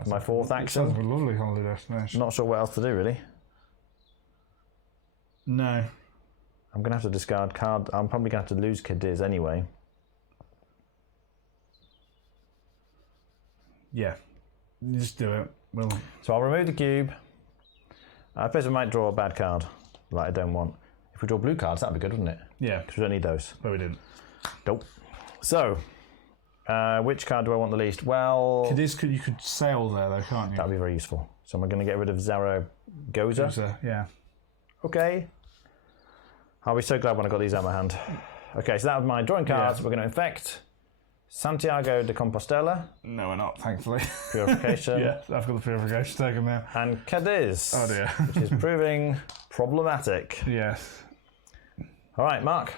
My fourth action. Sounds like a lovely holiday destination. Not sure what else to do really. No. I'm gonna have to discard card. I'm probably gonna have to lose Cadiz anyway. Yeah, you just do it. Well, so I'll remove the cube. I suppose we might draw a bad card that I don't want. If we draw blue cards, that'd be good, wouldn't it? Yeah. Because we don't need those. But we didn't. Nope. So, which card do I want the least? Well... Cadiz, you could sail there, though, can't you? That'd be very useful. So am I going to get rid of Zaragoza? Yeah. Okay. I'll be so glad when I got these out of my hand. Okay, so that was my drawing cards. Yeah. We're going to infect Santiago de Compostela. No, we're not, thankfully. Purification. Yeah, I've got the purification taken now. And Cadiz. Oh dear. Which is proving problematic. Yes. All right, Mark.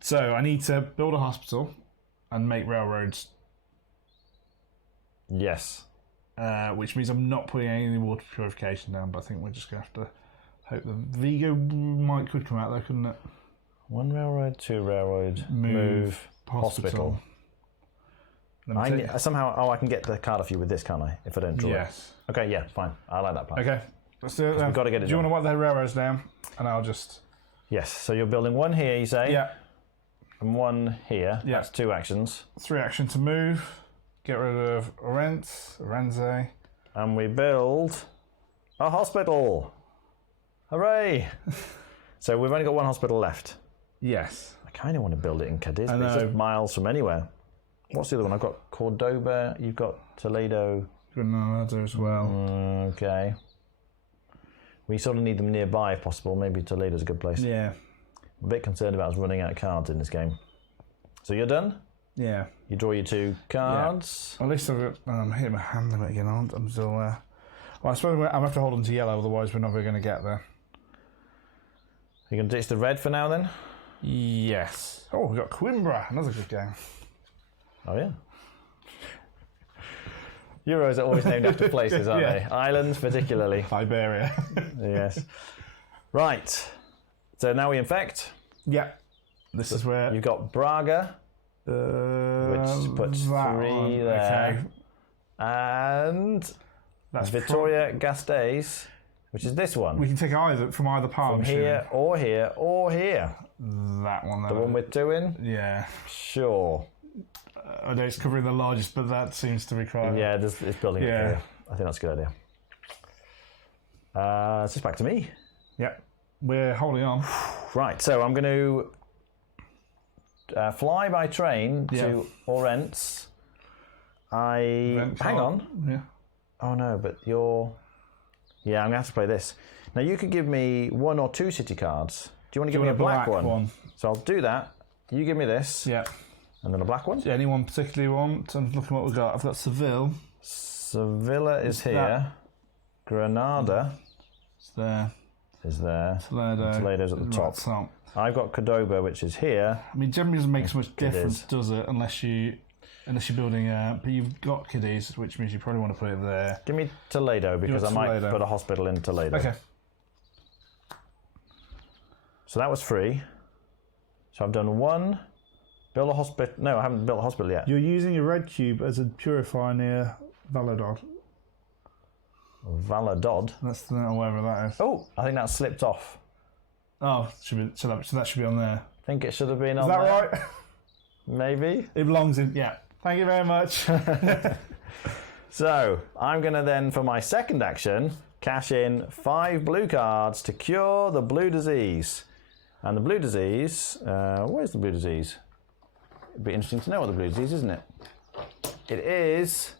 So I need to build a hospital and make railroads. Yes. Which means I'm not putting any water purification down, but I think we're just going to have to hope the Vigo could come out though, couldn't it? 1 railroad, 2 railroad, move hospital. Somehow, I can get the card off you with this, can't I? If I don't draw it. Okay, yeah, fine. I like that plan. Okay, let's do it then. We've got to get it Do you want to wipe the railroads down? And I'll just... Yes, so you're building 1 here, you say? Yeah. And 1 here. Yeah. That's 2 actions. 3 action to move. get rid of Orense. And we build a hospital. Hooray! So we've only got one hospital left. Yes. I kind of want to build it in Cadiz, but it's just miles from anywhere. What's the other one? I've got Cordoba, you've got Toledo. Granada as well. Okay. We sort of need them nearby if possible. Maybe Toledo's a good place. Yeah. I'm a bit concerned about us running out of cards in this game. So you're done? Yeah. You draw your 2 cards. Yeah. At least I'm hitting my hand limit again. I'm still there. Well, I suppose I'm going to have to hold them to yellow, otherwise we're not really going to get there. You going to ditch the red for now then? Yes. Oh, we've got Coimbra. Another good game. Oh, yeah. Euros are always named after places, aren't they? Islands, particularly. Iberia. Yes. Right. So now we infect. Yeah. This is where... You've got Braga, which puts 3 there. Okay. And that's Vitoria Gasteiz, which is this one. We can take either from either part. From here, or here, or here. That one. The one with 2 in? Yeah. Sure. I know it's covering the largest, but that seems to be quite... Yeah, it's building up here. I think that's a good idea. It's just back to me. Yep. We're holding on. Right, so I'm going to fly by train to Orense. Hang on. Yeah. Oh, no, but you're... Yeah, I'm going to have to play this. Now, you could give me 1 or 2 city cards. Do you want to give me a black one? So I'll do that. You give me this. Yeah. And then a black one. Anyone particularly want? I'm looking what we've got. I've got Seville. Sevilla is here. Granada is there. Toledo's at the top. I've got Cordoba, which is here. I mean, generally doesn't make so much difference, does it? Unless you're building but you've got Cadiz, which means you probably want to put it there. Give me Toledo, because I might put a hospital in Toledo. Okay. So that was free. So I've done 1. Build a hospital. No, I haven't built a hospital yet. You're using a red cube as a purifier near Valladolid. Valladolid? That's wherever that is. Oh, I think that slipped off. Oh, so that should be on there. I think it should have been on there. Is that right? Maybe. It belongs in. Yeah. Thank you very much. So I'm going to then, for my second action, cash in 5 blue cards to cure the blue disease. And the blue disease, where's the blue disease? It'd be interesting to know what the blue disease is, isn't it? It is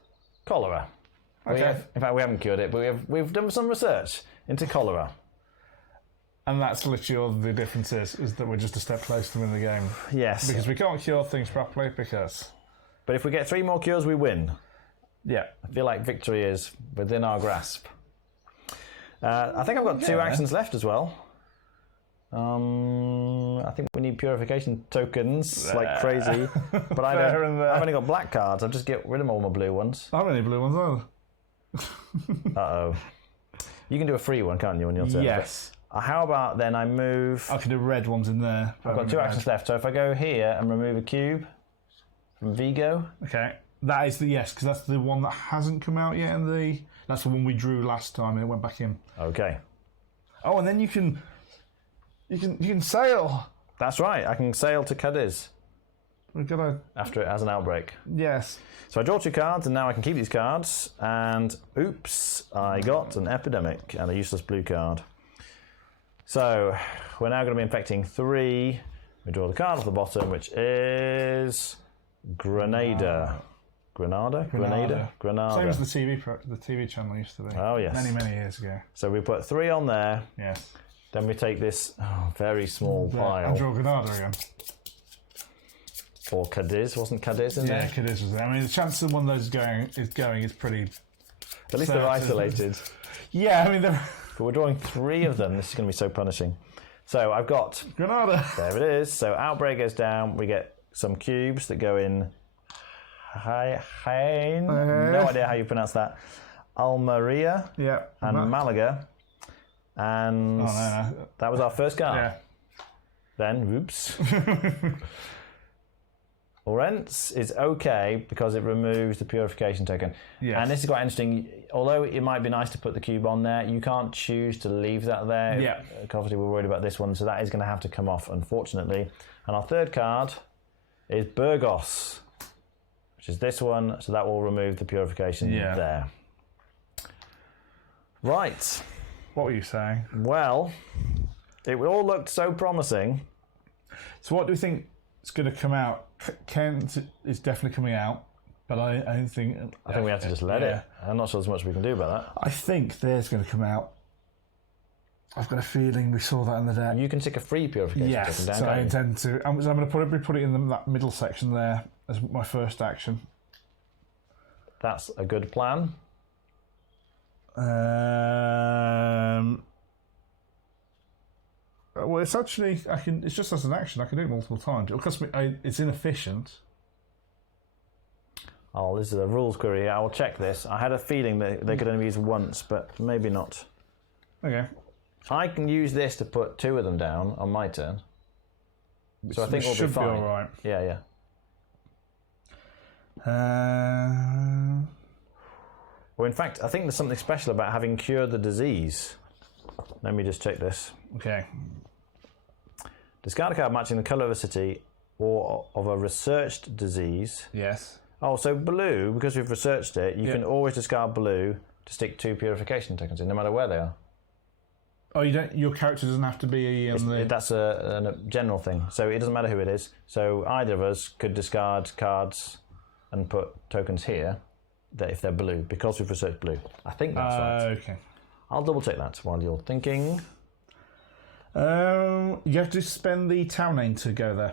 cholera. Okay. In fact, we haven't cured it, but we've done some research into cholera. And that's literally all the difference is that we're just a step closer to win the game. Yes. Because we can't cure things properly But if we get 3 more cures, we win. Yeah. I feel like victory is within our grasp. I think I've got 2 actions left as well. I think we need purification tokens like crazy, but I've only got black cards. I'll just get rid of all my blue ones. I haven't any blue ones either. Uh-oh. You can do a free one, can't you, on your turn? Yes. But how about then I move... I can do red ones in there. I've got 2 actions left, so if I go here and remove a cube from Vigo... Okay. That is because that's the one that hasn't come out yet, that's the one we drew last time and it went back in. Okay. Oh, and then you can sail. That's right. I can sail to Cadiz. We've got to... After it has an outbreak. Yes. So I draw 2 cards, and now I can keep these cards. And oops, I got an epidemic and a useless blue card. So we're now going to be infecting 3. We draw the card off the bottom, which is Grenada. Granada. Same as the TV channel used to be. Oh yes. Many years ago. So we put 3 on there. Yes. Then we take this very small pile. And draw Granada again. Or Cadiz. Wasn't Cadiz in there? Yeah, Cadiz was there. I mean, the chance that one of those is pretty... At least they're isolated. Yeah, I mean... But we're drawing 3 of them. This is going to be so punishing. So I've got... Granada. There it is. So outbreak goes down. We get some cubes that go in... No idea how you pronounce that. Almeria. Yeah. And Malaga. And that was our first card. Yeah. Then, whoops. Orense is okay because it removes the purification token. Yes. And this is quite interesting. Although it might be nice to put the cube on there, you can't choose to leave that there. Yeah. Obviously, we're worried about this one, so that is going to have to come off, unfortunately. And our third card is Burgos, which which is this one. So that will remove the purification there. Right. What were you saying? Well, it all looked so promising. So what do we think is going to come out? Kent is definitely coming out, but I don't think... I think we have to just let it. I'm not sure there's much we can do about that. I think there's going to come out. I've got a feeling we saw that in the deck. You can stick a free purification token down, so I intend to. I'm going to probably put it in that middle section there as my first action. That's a good plan. Well, it's actually it's just as an action. I can do it multiple times. It'll cost me. It's inefficient. Oh, this is a rules query. I will check this. I had a feeling that they could only be used once, but maybe not. Okay. I can use this to put 2 of them down on my turn. So I think we'll be fine. Be all right. Yeah. Well, in fact, I think there's something special about having cured the disease. Let me just check this. Okay. Discard a card matching the colour of a city or of a researched disease. Yes. Oh, so blue, because we've researched it, you can always discard blue to stick 2 purification tokens in, no matter where they are. Oh, you don't. Your character doesn't have to be That's a general thing. So it doesn't matter who it is. So either of us could discard cards and put tokens here that if they're blue, because we've researched blue. I think that's right. Okay. I'll double check that while you're thinking. You have to spend the town name to go there,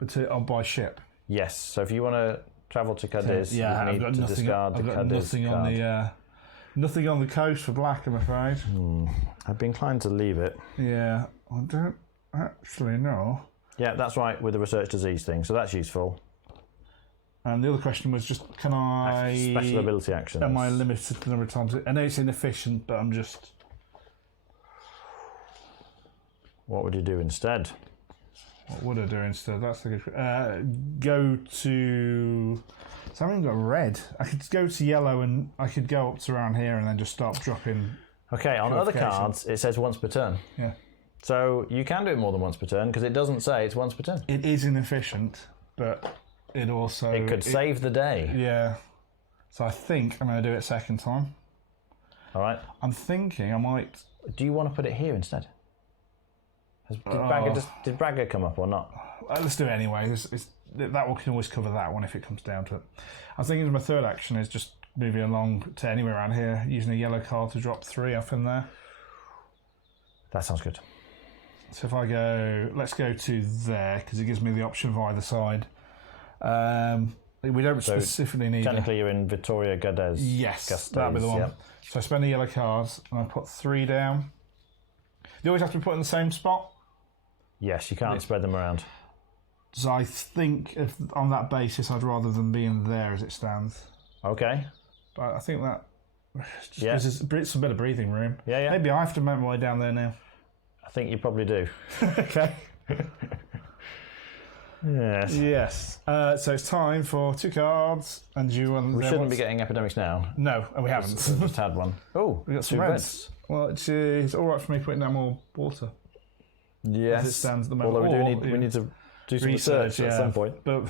but by ship. Yes. So if you want to travel to Cadiz, you need to discard the Cadiz card. Nothing on the coast for black, I'm afraid. I'd be inclined to leave it. Yeah, I don't actually know. Yeah, that's right, with the research disease thing, so that's useful. And the other question was just, can I... Special ability actions. Am I limited to the number of times? I know it's inefficient, but I'm just... What would you do instead? What would I do instead? That's a good... go to... So I haven't got red. I could go to yellow and I could go up to around here and then just start dropping... Okay, on other cards, it says once per turn. Yeah. So you can do it more than once per turn because it doesn't say it's once per turn. It is inefficient, but it also... It could save the day. Yeah. So I think I'm going to do it second time. All right. I'm thinking I might... Do you want to put it here instead? Did Braga come up or not? Let's do it anyway. That one can always cover that one if it comes down to it. I was thinking my third action is just moving along to anywhere around here, using a yellow card to drop 3 off in there. That sounds good. So if I go, let's go to there, because it gives me the option of either side. We don't specifically need... Technically you're in Victoria Gades. Yes, that'd be the one. Yep. So I spend the yellow cards and I put 3 down. They always have to be put in the same spot? Yes, you can't spread them around. So I think if on that basis I'd rather them be in there as it stands. Okay. But I think that just it's a bit of breathing room. Yeah. Maybe I have to make my way down there now. I think you probably do. Okay. Yes. So it's time for 2 cards, and you. We shouldn't be getting epidemics now. No, and we haven't. We just had one. Oh, we got some reds. Well, it's all right for me putting down more water. Yes. As it stands at the moment. Although we need to do some research at some point. But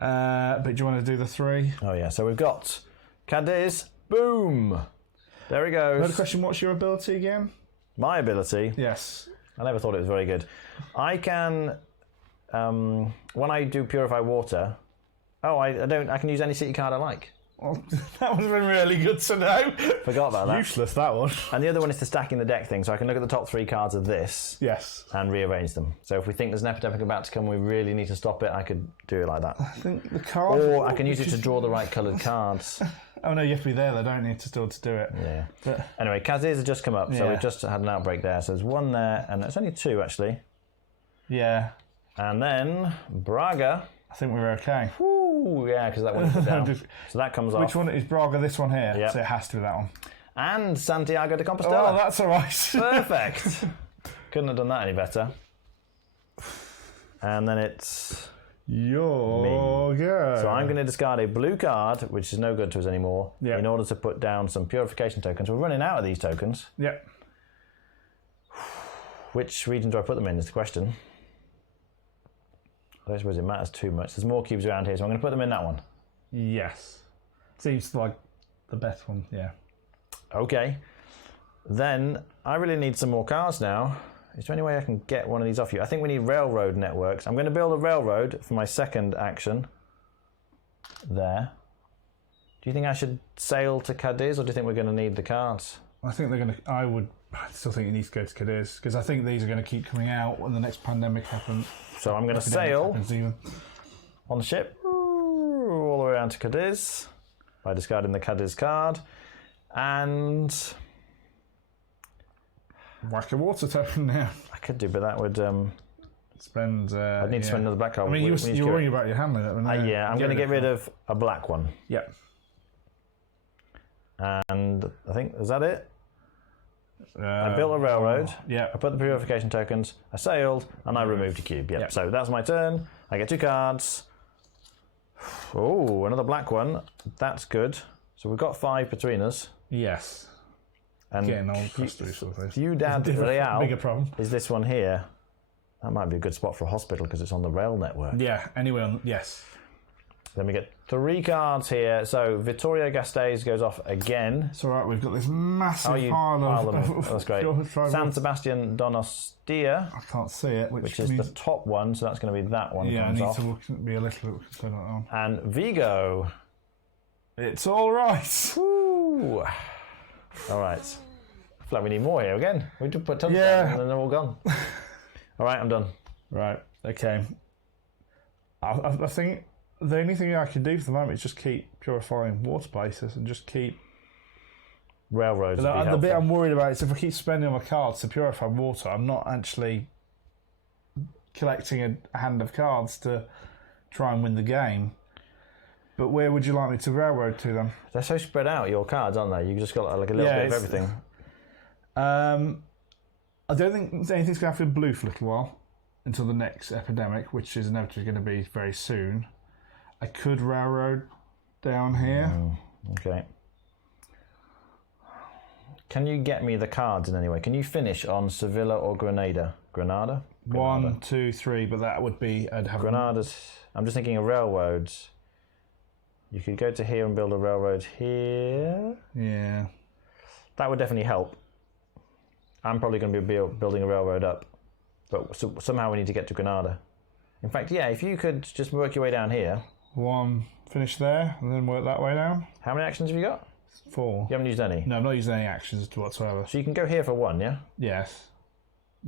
do you want to do the 3? Oh yeah. So we've got Cadiz. Boom. There he goes. Another question. What's your ability again? My ability. Yes. I never thought it was very good. I can. When I do purify water, I can use any city card I like. Well, that would have been really good to know. Forgot about that. Useless, that one. And the other one is the stacking the deck thing, so I can look at the top 3 cards of this. Yes. And rearrange them. So if we think there's an epidemic about to come, we really need to stop it, I could do it like that. I think the card... Or I can use it to draw the right coloured cards. Oh no, you have to be there though, don't you, to do it. Yeah. But... Anyway, Cadiz has just come up, so we've just had an outbreak there. So there's 1 there, and it's only 2 actually. Yeah. And then Braga. I think we're okay. Woo, yeah, because that one is down. So that comes off. Which one is Braga? This one here. Yep. So it has to be that one. And Santiago de Compostela. Oh, that's all right. Perfect. Couldn't have done that any better. And then it's your go. So I'm going to discard a blue card, which is no good to us anymore, in order to put down some purification tokens. We're running out of these tokens. Yep. Which region do I put them in is the question. I don't suppose it matters too much. There's more cubes around here, so I'm going to put them in that one. Yes. Seems like the best one, yeah. Okay. Then I really need some more cards now. Is there any way I can get one of these off you? I think we need railroad networks. I'm going to build a railroad for my second action. There. Do you think I should sail to Cadiz, or do you think we're going to need the cards? I think they're going to... I still think it needs to go to Cadiz, because I think these are going to keep coming out when the next pandemic happens. So I'm going to sail on the ship all the way around to Cadiz by discarding the Cadiz card. And... whack a water token now. I could do, but that would... spend... I'd need to spend another black card. I mean, you're worrying about your handling that. Yeah, I'm going to get rid of a black one. Yep. And I think, is that it? I built a railroad. Yeah. I put the purification tokens. I sailed, and I removed a cube. Yep. So that's my turn. I get 2 cards. Oh, another black one. That's good. So we've got 5 between us. Yes. And getting old customers. Ciudad Real bigger problem. Is this one here. That might be a good spot for a hospital because it's on the rail network. Yeah, anyway, yes. Then we get 3 cards here. So Vittorio Gasteiz goes off again. It's all right, we've got this massive pile of... That's great. San Sebastian Donostia. I can't see it. Which is the top one, so that's going to be that one. Yeah, I need to be a little bit concerned about that one. And Vigo. It's all right. Woo. All right. I feel like we need more here again. We just put tons down and then they're all gone. All right, I'm done. Right, okay. I think the only thing I can do for the moment is just keep purifying water places and just keep... railroads. The bit I'm worried about is if I keep spending my cards to purify water, I'm not actually collecting a hand of cards to try and win the game. But where would you like me to railroad to them? They're so spread out, your cards, aren't they? You've just got like a little bit of everything. I don't think anything's going to happen in blue for a little while until the next epidemic, which is inevitably going to be very soon. I could railroad down here. Okay. Can you get me the cards in any way? Can you finish on Sevilla or Granada? Granada? 1, 2, 3, but that would be... I'd have Granada's... I'm just thinking of railroads. You could go to here and build a railroad here. Yeah. That would definitely help. I'm probably going to be building a railroad up. But somehow we need to get to Granada. In fact, yeah, if you could just work your way down here. 1, finish there, and then work that way down. How many actions have you got? 4. You haven't used any? No, I'm not using any actions whatsoever. So you can go here for 1, yeah? Yes.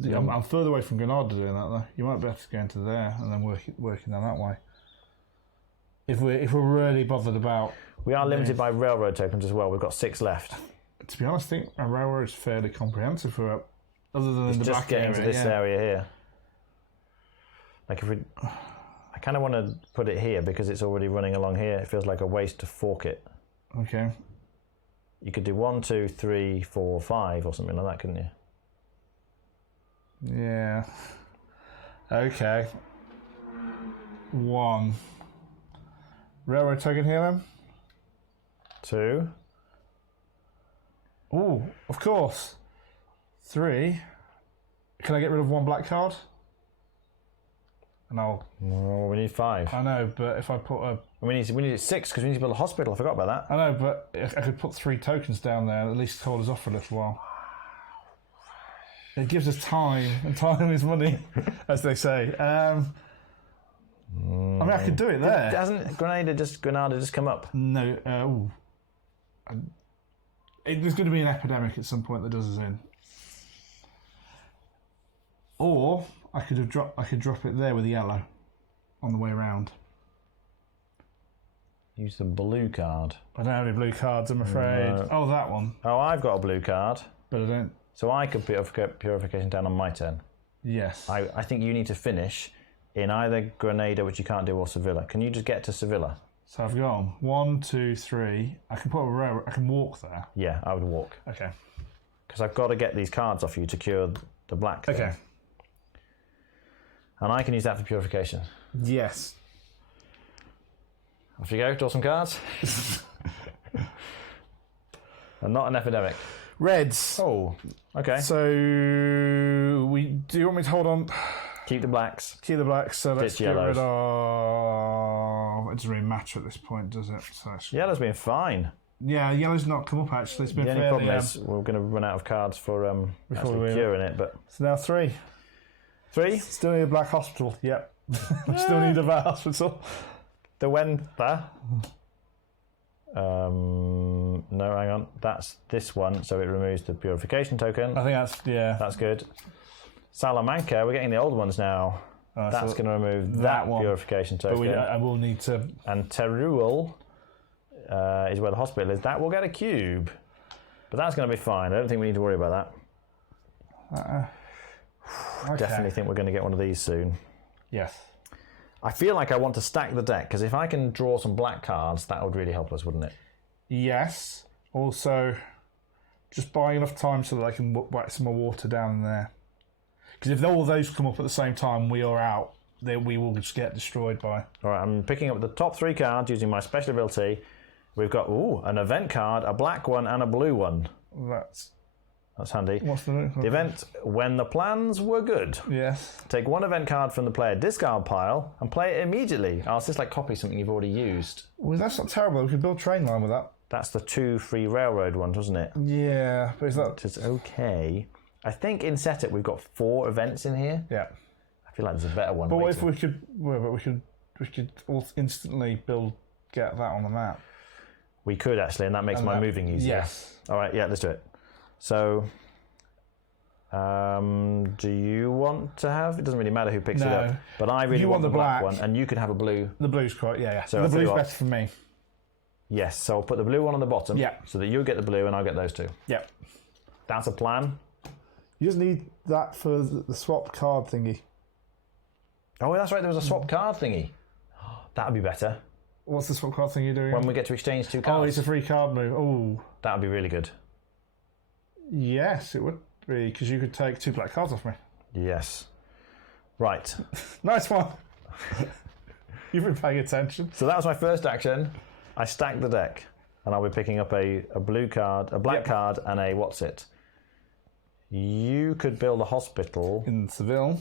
I'm further away from Granada doing that, though. You might be able to go into there and then working down that way. If we're really bothered about... We are limited by railroad tokens as well. We've got 6 left. To be honest, I think a railroad is fairly comprehensive for other than the just back getting area. To this area here. Like if we... I kind of want to put it here because it's already running along here. It feels like a waste to fork it. Okay. You could do 1, 2, 3, 4, 5 or something like that, couldn't you? Yeah. Okay. 1. Railroad token here then? 2. Oh, of course. 3. Can I get rid of 1 black card? And I'll... Oh, we need 5. I know, but if I put a... We need 6 because we need to build a hospital. I forgot about that. I know, but if I could put 3 tokens down there, at least hold us off for a little while. It gives us time, and time is money, as they say. I mean, I could do it there. Doesn't Granada just come up? No. There's going to be an epidemic at some point that does us in. Or I could drop it there with the yellow on the way around. Use the blue card. I don't have any blue cards, I'm afraid. No. Oh, that one. Oh, I've got a blue card. But I don't. So I could put purification down on my turn. Yes. I think you need to finish in either Granada, which you can't do, or Sevilla. Can you just get to Sevilla? So I've gone 1, 2, 3. I can put a row. I can walk there. Yeah, I would walk. Okay. Because I've got to get these cards off you to cure the black thing. Okay. And I can use that for purification. Yes. Off you go, draw some cards. And not an epidemic. Reds. Oh, okay. So do you want me to hold on? Keep the blacks. Keep the blacks. So let's Ditch get yellows. rid of. It doesn't really matter at this point, does it? So Yellow's been fine. yeah, yellow's not come up actually. It's been The only fairly. problem is we're going to run out of cards for actually curing it. But So now 3. 3. Still need a black hospital. Yep. We still need a black hospital. The Wentha. No, hang on. That's this one, so it removes the purification token. I think that's good. Salamanca, we're getting the old ones now. That's going to remove that one. Purification token. But I will need to. And Teruel is where the hospital is. That will get a cube, but that's going to be fine. I don't think we need to worry about that. Okay. Definitely think we're going to get one of these soon. Yes. I feel like I want to stack the deck because if I can draw some black cards, that would really help us, wouldn't it? Yes. Also, just buy enough time so that I can whack some more water down there. Because if all those come up at the same time, we are out. Then we will just get destroyed by. All right, I'm picking up the top 3 cards using my special ability. We've got an event card, a black one, and a blue one. That's handy. What's the event when the plans were good? Yes. Take 1 event card from the player discard pile and play it immediately. Oh, it's just like copy something you've already used. Well, that's not terrible. We could build a train line with that. That's the 2 free railroad ones, wasn't it? Yeah, but is that? It's okay. I think in setup we've got 4 events in here. Yeah. I feel like there's a better one. But what if we could? Well, but we could all instantly get that on the map. We could actually, and that makes my moving easier. Yes. All right. Yeah, let's do it. So, do you want to have? It doesn't really matter who picks it up, but I really want the black one, and you can have a blue. The blue's quite, yeah. So the blue's better for me. Yes. So I'll put the blue one on the bottom. Yeah. So that you get the blue and I'll get those 2. Yeah. That's a plan. You just need that for the swap card thingy. Oh, that's right. There was a swap card thingy. That would be better. What's the swap card thing you're doing? When we get to exchange 2 cards. Oh, it's a free card move. Oh. That would be really good. Yes, it would be, because you could take 2 black cards off me. Yes. Right. Nice one. You've been paying attention. So that was my first action. I stacked the deck, and I'll be picking up a blue card, a black card, and a what's it? You could build a hospital. In Seville.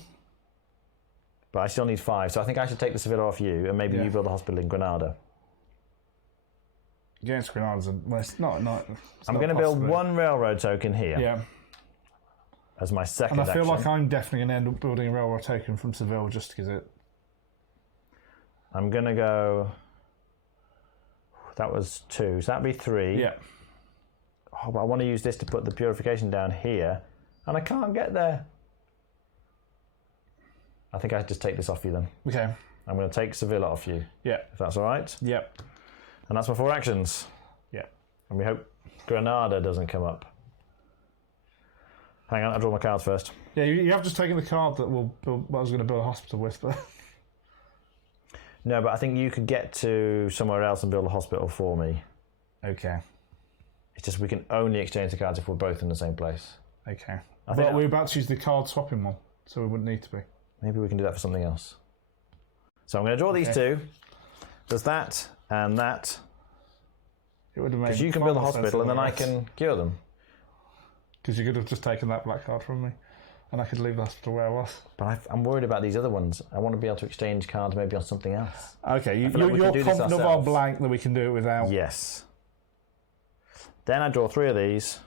But I still need 5, so I think I should take the Seville off you, and maybe you build a hospital in Granada. Against Granada's, well, it's not. I'm going to build 1 railroad token here. Yeah. As my second action. And I feel action. like I'm definitely going to end up building a railroad token from Seville just because it. I'm going to go. That was 2, so that'd be 3. Yeah. Oh, but I want to use this to put the purification down here, and I can't get there. I think I should just take this off you then. Okay. I'm going to take Sevilla off you. Yeah. If that's all right. Yep. And that's my 4 actions. Yeah. And we hope Granada doesn't come up. Hang on, I'll draw my cards first. Yeah, you have just taken the card that will build, what I was going to build a hospital with, but. No, but I think you could get to somewhere else and build a hospital for me. Okay. It's just we can only exchange the cards if we're both in the same place. Okay. But we're about to use the card swapping one, so we wouldn't need to be. Maybe we can do that for something else. So I'm going to draw these 2. There's that and that. It would have made. Because you can build a hospital and then I can cure them. Because you could have just taken that black card from me, and I could leave the hospital where I was. But I'm worried about these other ones. I want to be able to exchange cards maybe on something else. Okay, you're confident of our blank that we can do it without. Yes. Then I draw 3 of these.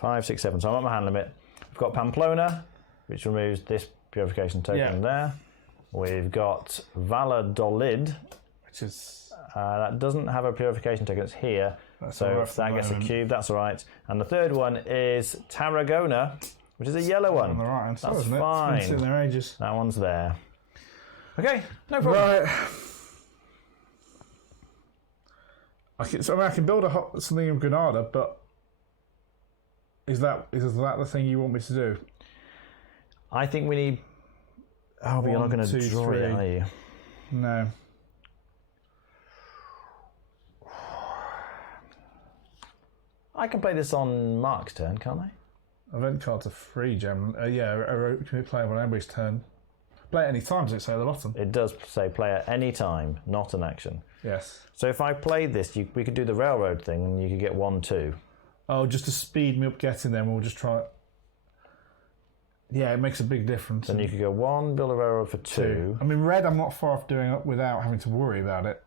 5, 6, 7. So I'm at my hand limit. We've got Pamplona, which removes this purification token there. We've got Valladolid, which is that doesn't have a purification token. It's here, so if that gets a cube, that's all right. And the third one is Tarragona, which is a yellow one. On the right hand side, that's isn't it? fine. It's been sitting there ages. That one's there. Okay, no problem. Right. I can build something in Granada, but is that the thing you want me to do? I think we need. Oh, but you're not going to draw it, are you? No. I can play this on Mark's turn, can't I? Event cards are free, Gem. Can be playable on anybody's turn. Play at any time, does it say at the bottom? It does say play at any time, not an action. Yes. So if I played this, we could do the railroad thing and you could get 1, 2. Oh, just to speed me up getting them, we'll just try it. Yeah, it makes a big difference. Then you could go 1, build a railroad for 2. I mean, red I'm not far off doing it without having to worry about it.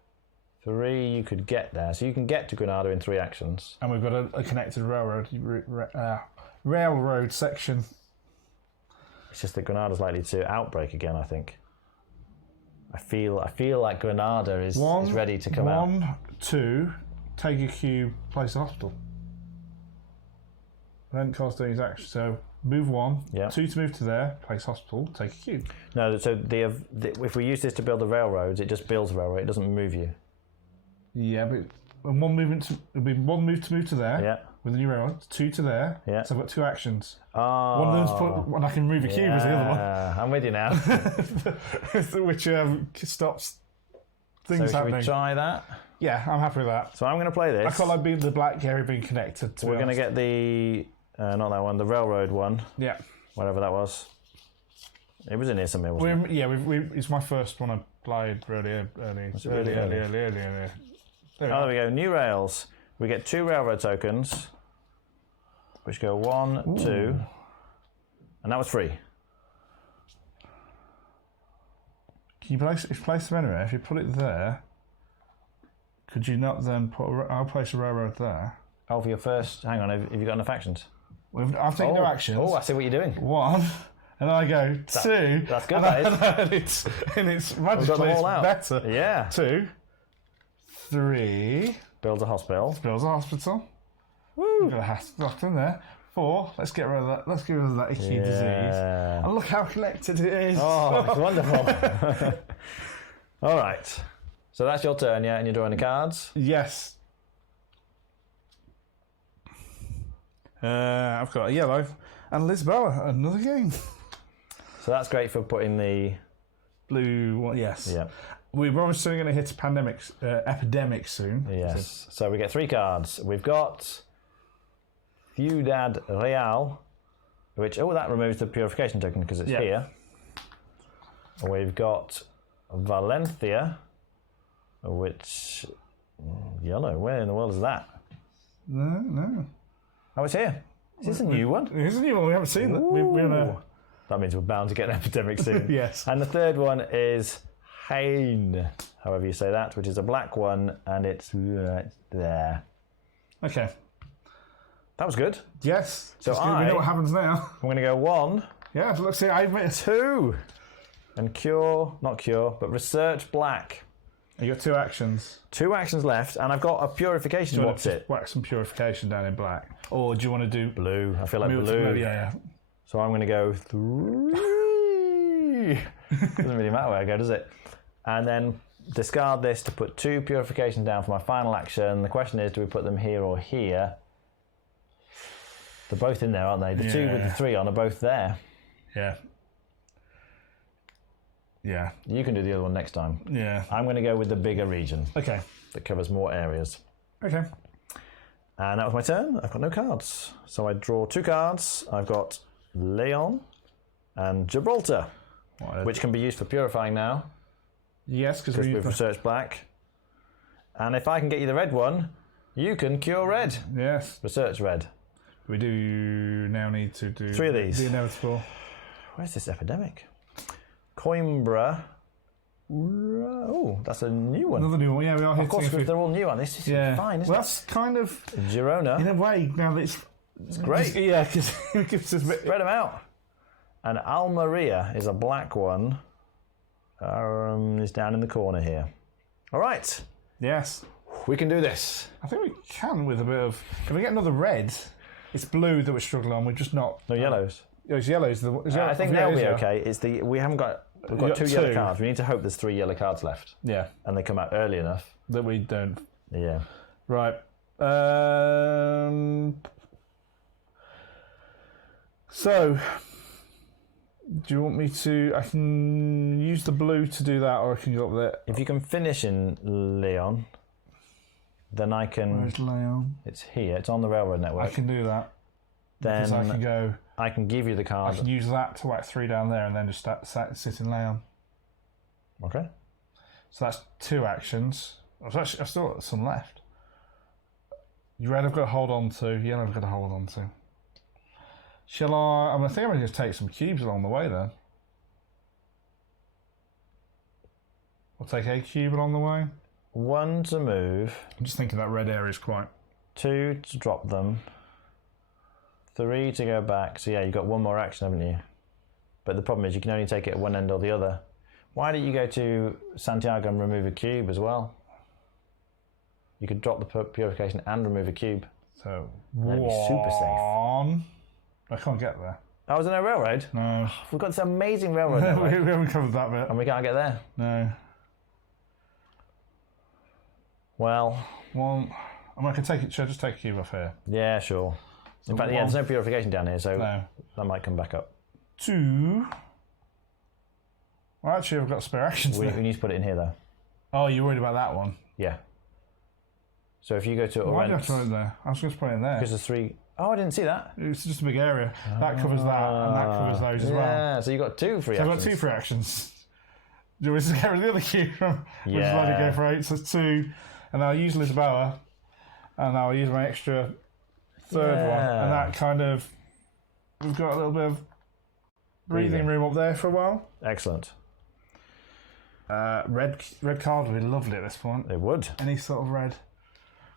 3, you could get there. So you can get to Granada in 3 actions. And we've got a connected railroad section. It's just that Granada's likely to outbreak again, I think. I feel like Granada is ready to come out. 1, 2, take a cube, place a hospital. Then cost these actions. So move 1, 2 to move to there, place hospital, take a cube. No, so if we use this to build the railroads, it just builds the railroad. It doesn't move you. Yeah, but it'll be 1 move to move to there. Yeah. With the new railroad, 2 to there. Yeah. So I've got 2 actions. Oh. One of them's when I can move a cube is the other one. I'm with you now. Which stops things happening. Should we try that? Yeah, I'm happy with that. So I'm going to play this. I quite like the black area being connected. We're going to get the not that one, the railroad one. Yeah. Whatever that was. It was in here somewhere, wasn't it? Yeah, it's my first one I played really early. There we go. New rails. We get 2 railroad tokens, which go 1, 2, and that was free. Can you place them anywhere? If you put it there, could you not then I'll place a railroad there. Oh, for your first... Hang on, have you got enough actions? I've taken no actions. Oh, I see what you're doing. 1, and I go 2. That's good, that is. and it's magically better. Yeah. 2, 3... Builds a hospital. Woo! We've got a hospital in there. 4. Let's get rid of that. Let's get rid of that icky disease. And look how connected it is. Oh, it's wonderful. All right. So that's your turn, yeah, and you're drawing the cards. Yes. I've got a yellow and Lisboa, another game. So that's great for putting the blue one. Yes. Yeah. We're almost soon going to hit a epidemic soon. Yes. So we get 3 cards. We've got Ciudad Real, which, that removes the purification token because it's here. We've got Valencia, which, yellow, where in the world is that? No. Oh, it's here. Is this a new one? It is a new one. We haven't seen that. That means we're bound to get an epidemic soon. Yes. And the third one is Hain, however you say that, which is a black one, and it's right there. Okay. That was good. Yes. So we know what happens now. I'm going to go 1. Yeah, let's see. I admit 2. And but research black. You got 2 actions. 2 actions left, and I've got a purification. What's it? Whack some purification down in black. Or do you want to do blue? I feel like blue. Yeah. So I'm going to go 3. Doesn't really matter where I go, does it? And then discard this to put 2 purifications down for my final action. The question is, do we put them here or here? They're both in there, aren't they? The 2 with the 3 on are both there. Yeah. Yeah. You can do the other one next time. Yeah. I'm going to go with the bigger region. Okay. That covers more areas. Okay. And that was my turn. I've got no cards. So I draw 2 cards. I've got Leon and Gibraltar, which can be used for purifying now. Yes, because we've researched black. And if I can get you the red one, you can cure red. Yes. Research red. We do now need to do 3 of these. The inevitable. Where's this epidemic? Coimbra. Oh, that's a new one. Another new one. Yeah, we are. Of course, they're all new on this. This is fine, isn't it? That's kind of Girona. In a way, now that it's great. Yeah, because it gives us a bit. Spread them out. And Almeria is a black one. Is down in the corner here. All right. Yes. We can do this. I think we can with a bit of. If we get another red, it's blue that we're struggling on. We're just not. No yellows. It's yellows. I think they'll be okay. It's we've got 2 yellow cards. We need to hope there's 3 yellow cards left. Yeah. And they come out early enough that we don't. Yeah. Right. So, do you want me to? I can use the blue to do that, or I can go up there. If you can finish in Leon, then I can. Where's Leon? It's here. It's on the railroad network. I can do that. Then because I can go. I can give you the card. I can use that to whack 3 down there, and then just sit in Leon. Okay. So that's 2 actions. I've still got some left. Red I've got to hold on to. Yellow I've got to hold on to. Shall I? I think I'm going to just take some cubes along the way then. I'll take a cube along the way. 1 to move. I'm just thinking that red area is quite... 2 to drop them. 3 to go back. So yeah, you've got 1 more action, haven't you? But the problem is you can only take it at one end or the other. Why don't you go to Santiago and remove a cube as well? You could drop the purification and remove a cube. So, that'd be super safe. I can't get there. Oh, is there no railroad? No. We've got this amazing railroad. We haven't covered that bit. And we can't get there. No. Well, I can take it. Should I just take a cube off here? Yeah, sure. In fact, yeah, there's no purification down here, so that might come back up. 2. Well, actually, I've got spare actions We there. need to put it in here, though. Oh, you're worried about that one? Yeah. So if you go to... Why did I have to put it there? I was going to put it in there. Because there's 3... Oh, I didn't see that. It's just a big area. That covers that, and that covers those as well. Yeah, so you got 2 free actions. I've got 2 free actions. Do we just get rid of the other cube? Which is why I go for 8, so it's 2. And I'll use Lisboa, and I'll use my extra third one. And that kind of... We've got a little bit of breathing room up there for a while. Excellent. Red card would be lovely at this point. It would. Any sort of red.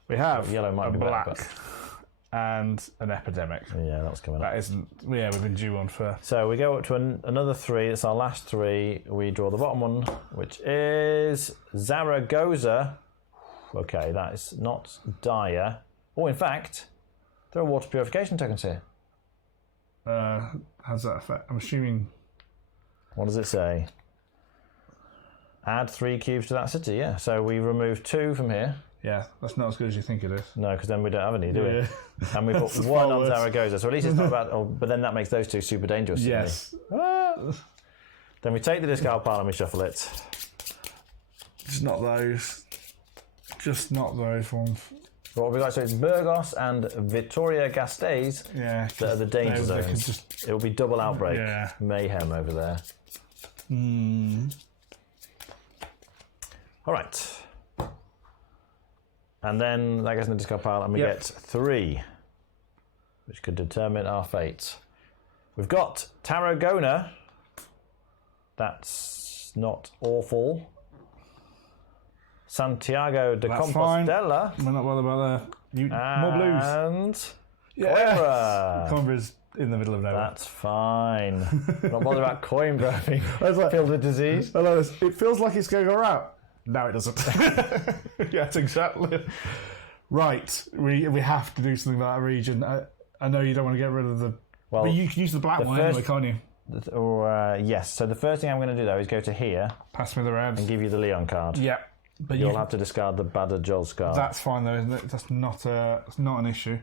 We have yellow might be black better, and an epidemic. Yeah, that's coming up. That isn't... Yeah, we've been due on for... So we go up to another 3. It's our last 3. We draw the bottom one, which is Zaragoza. Okay, that is not dire. Oh, in fact, there are water purification tokens here. How's that affect? I'm assuming... What does it say? Add 3 cubes to that city, yeah. So we remove 2 from here. Yeah, that's not as good as you think it is. No, because then we don't have any, do we? Yeah. And we put 1 on Zaragoza. So at least it's not about... Oh, but then that makes those 2 super dangerous. Yes. Then we take the discard pile and we shuffle it. Just not those. Just not those ones. What have we got? So it's Burgos and Vitoria Gasteiz that are the danger zones. It will be double outbreak. Mayhem over there. All right. And then that goes in the discard pile and we get 3, which could determine our fate. We've got Tarragona. That's not awful. Santiago de Compostela. We're not bothered about that. More blues. And Coimbra. Coimbra's in the middle of nowhere. That's fine. Not bothered about Coimbra being filled with disease. I love this. It feels like it's going all right. No, it doesn't. Yes, exactly. Right. We have to do something about that region. I know you don't want to get rid of the... Well, but you can use the black one anyway, can't you? Yes. So the first thing I'm going to do, though, is go to here. Pass me the red. And give you the Leon card. Yeah. But you'll have to discard the Badajoz card. That's fine, though, isn't it? That's not an issue.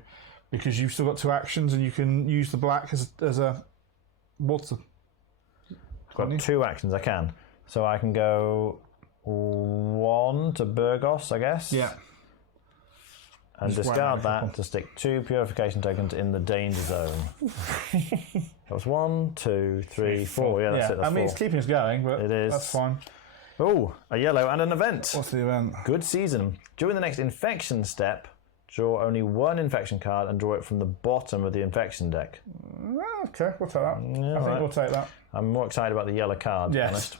Because you've still got 2 actions and you can use the black as a water. I've got 2 actions, I can. So I can go 1 to Burgos, I guess. Yeah. And discard that to stick 2 purification tokens in the danger zone. That was 1, 2, 3, 4. Yeah, that's it. That's I mean, it's keeping us going, but it is. That's fine. Oh, a yellow and an event. What's the event? Good season. During the next infection step, draw only 1 infection card and draw it from the bottom of the infection deck. Okay, we'll take that. I think we'll take that. I'm more excited about the yellow card, to be honest.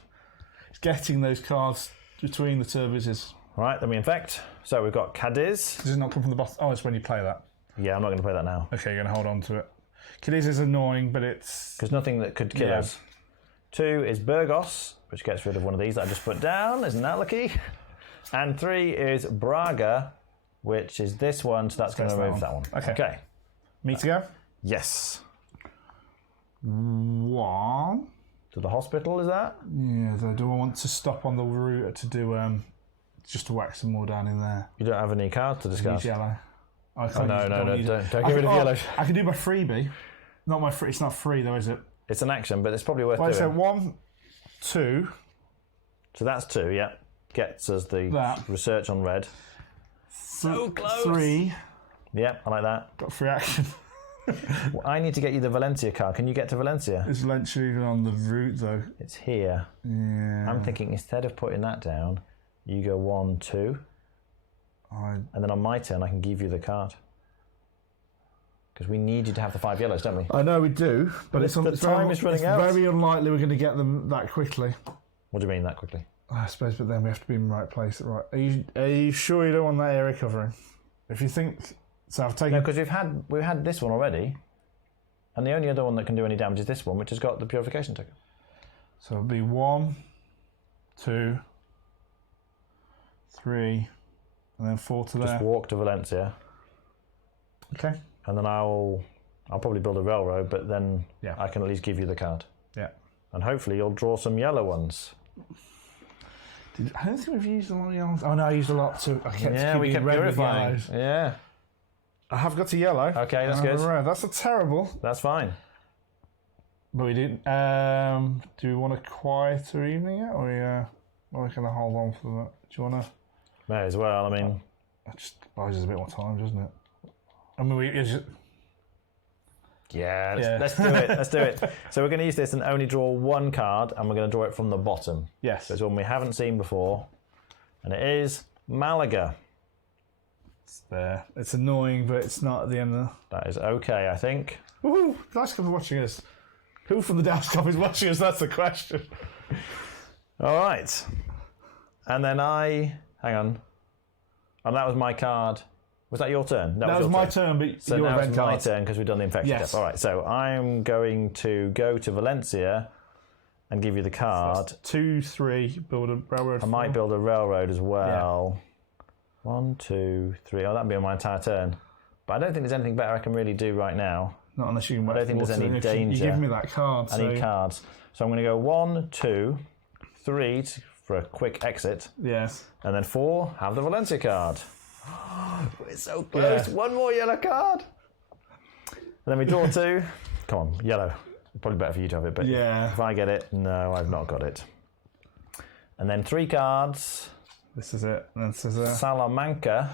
It's getting those cards between the turbos. Right, then we infect. So we've got Cadiz. Does it not come from the bottom? Oh, it's when you play that. Yeah, I'm not going to play that now. Okay, you're going to hold on to it. Cadiz is annoying, but it's... Because nothing that could kill us. 2 is Burgos, which gets rid of one of these that I just put down. Isn't that lucky? And 3 is Braga, which is this one, so that's going to remove that one. Okay. Me to go? Yes. 1. To the hospital, is that? Yeah, do I want to stop on the route to do... just to whack some more down in there? You don't have any cards to discuss? Yellow. Don't get rid of yellow. I can do my freebie. Not my free. It's not free though, is it? It's an action, but it's probably worth doing. So 1, 2. So that's 2, yeah. Gets us the research on red. So close. 3. Yeah, I like that. Got free action. Well, I need to get you the Valencia card. Can you get to Valencia? It's literally on the route though. It's here. Yeah. I'm thinking instead of putting that down, you go 1, 2. And then on my turn, I can give you the card. Because we need you to have the 5 yellows, don't we? I know we do, but it's the time is running out. It's very unlikely we're going to get them that quickly. What do you mean that quickly? I suppose, but then we have to be in the right place. Right? Are you sure you don't want that area covering? If you think so, I've taken. No, because we've had this one already, and the only other one that can do any damage is this one, which has got the purification token. So it'll be 1, 2, 3, and then 4 to there. Just walk to Valencia. Okay. And then I'll probably build a railroad, but then I can at least give you the card. Yeah. And hopefully you'll draw some yellow ones. I don't think we've used a lot of yellows. Oh no, I used a lot too. We kept purifying. Yeah. I have got a yellow. Okay, that's good. That's a terrible. That's fine. But we didn't. Do we want a quieter evening yet, or are we going to hold on for that? Do you want to? May as well. I mean, that just buys us a bit more time, doesn't it? I mean, let's do it. Let's do it. So we're going to use this and only draw one card, and we're going to draw it from the bottom. Yes. So it's one we haven't seen before, and it is Malaga. It's there. It's annoying, but it's not at the end of the... That is okay, I think. Woohoo! Nice for watching us. Who from the desktop is watching us? That's the question. All right. And then hang on. And that was my card. Was that your turn? That was my turn, but so your now it's my card. turn because we've done the infection Yes. step. All right, so I'm going to go to Valencia and give you the card. 2, 3, build a railroad. I might build a railroad as well. Yeah. 1, 2, 3. Oh, that'd be on my entire turn. But I don't think there's anything better I can really do right now. Not unless you can. I don't think there's any danger. You give me that card. I need cards. So I'm going to go 1, 2, 3 for a quick exit. Yes. And then 4, have the Valencia card. We're so close. Yeah. One more yellow card. And then we draw 2. Come on, yellow. Probably better for you to have it, but if I get it, no, I've not got it. And then 3 cards. This is it. And this is it. Salamanca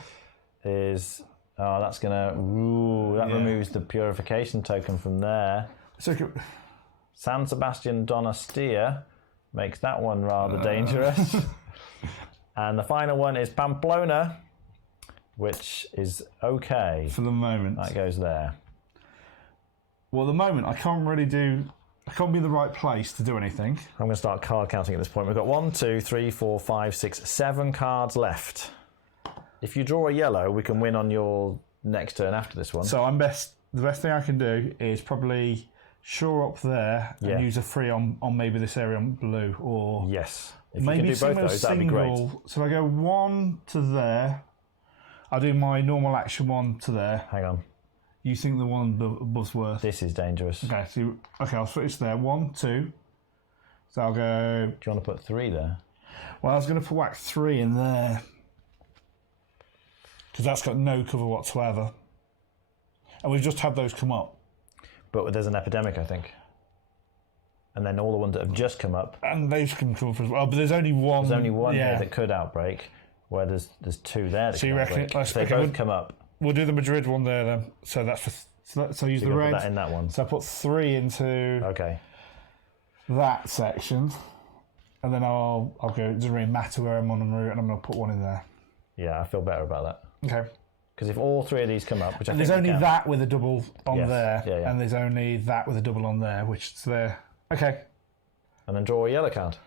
is... Oh, that's going to... Ooh, that removes the purification token from there. So, San Sebastian Donostia makes that one rather dangerous. And the final one is Pamplona, which is okay. For the moment. That goes there. Well, at the moment, I can't be in the right place to do anything. I'm going to start card counting at this point. We've got 1, 2, 3, 4, 5, 6, 7 cards left. If you draw a yellow, we can win on your next turn after this one. So the best thing I can do is probably shore up there and use a 3 on maybe this area on blue, or yes. If maybe you can do both those, that'd be great. So I go 1 to there. I'll do my normal action 1 to there. Hang on. You think the one above's worth? This is dangerous. Okay, I'll switch there. 1, 2. So I'll go... Do you want to put 3 there? Well, I was going to put whack 3 in there. Because that's got no cover whatsoever. And we've just had those come up. But there's an epidemic, I think. And then all the ones that have just come up. And those can come up as well. But there's only one. There's only one here that could outbreak, where there's 2 there that so you reckon outbreak. They both come up. We'll do the Madrid one there then. So that's for... So use the red. Put that in that one. So I put 3 into that section. And then I'll go... It doesn't really matter where I'm on the route, and I'm going to put 1 in there. Yeah, I feel better about that. Okay. Because if all 3 of these come up, which I think there's only that with a double on there, yeah. and there's only that with a double on there, which is there. Okay. And then draw a yellow card.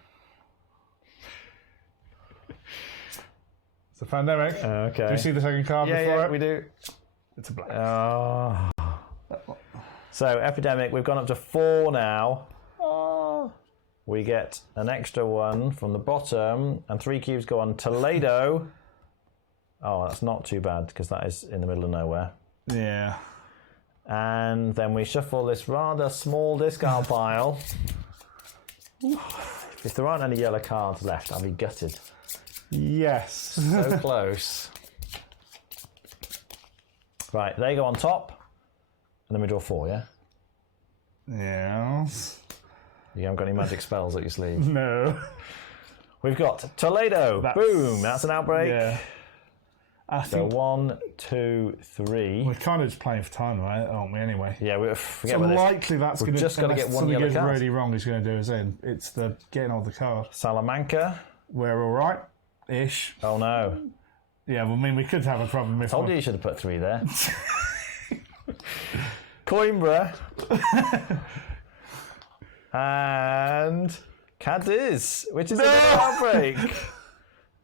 It's a pandemic. Okay. Do you see the second card before it? Yeah, we do. It's a black. So, epidemic, we've gone up to 4 now. We get an extra 1 from the bottom, and 3 cubes go on Toledo. Oh, that's not too bad, because that is in the middle of nowhere. Yeah. And then we shuffle this rather small discard pile. If there aren't any yellow cards left, I'll be gutted. Yes. So close. Right, they go on top, and then we draw 4, yeah? Yes. You haven't got any magic spells up your sleeve? No. We've got Toledo. Boom, that's an outbreak. Yeah. So 1, 2, 3. We're kind of just playing for time, right? Aren't we? Anyway. Yeah, we're likely that's going to. Just got to get 1 yellow card. Something goes really wrong. He's going to do us in. It's the getting all the card. Salamanca. We're all right, ish. Oh no. Yeah, well, I mean, we could have a problem if. I told you should have put 3 there. Coimbra. And Cadiz, which is a bit of an outbreak.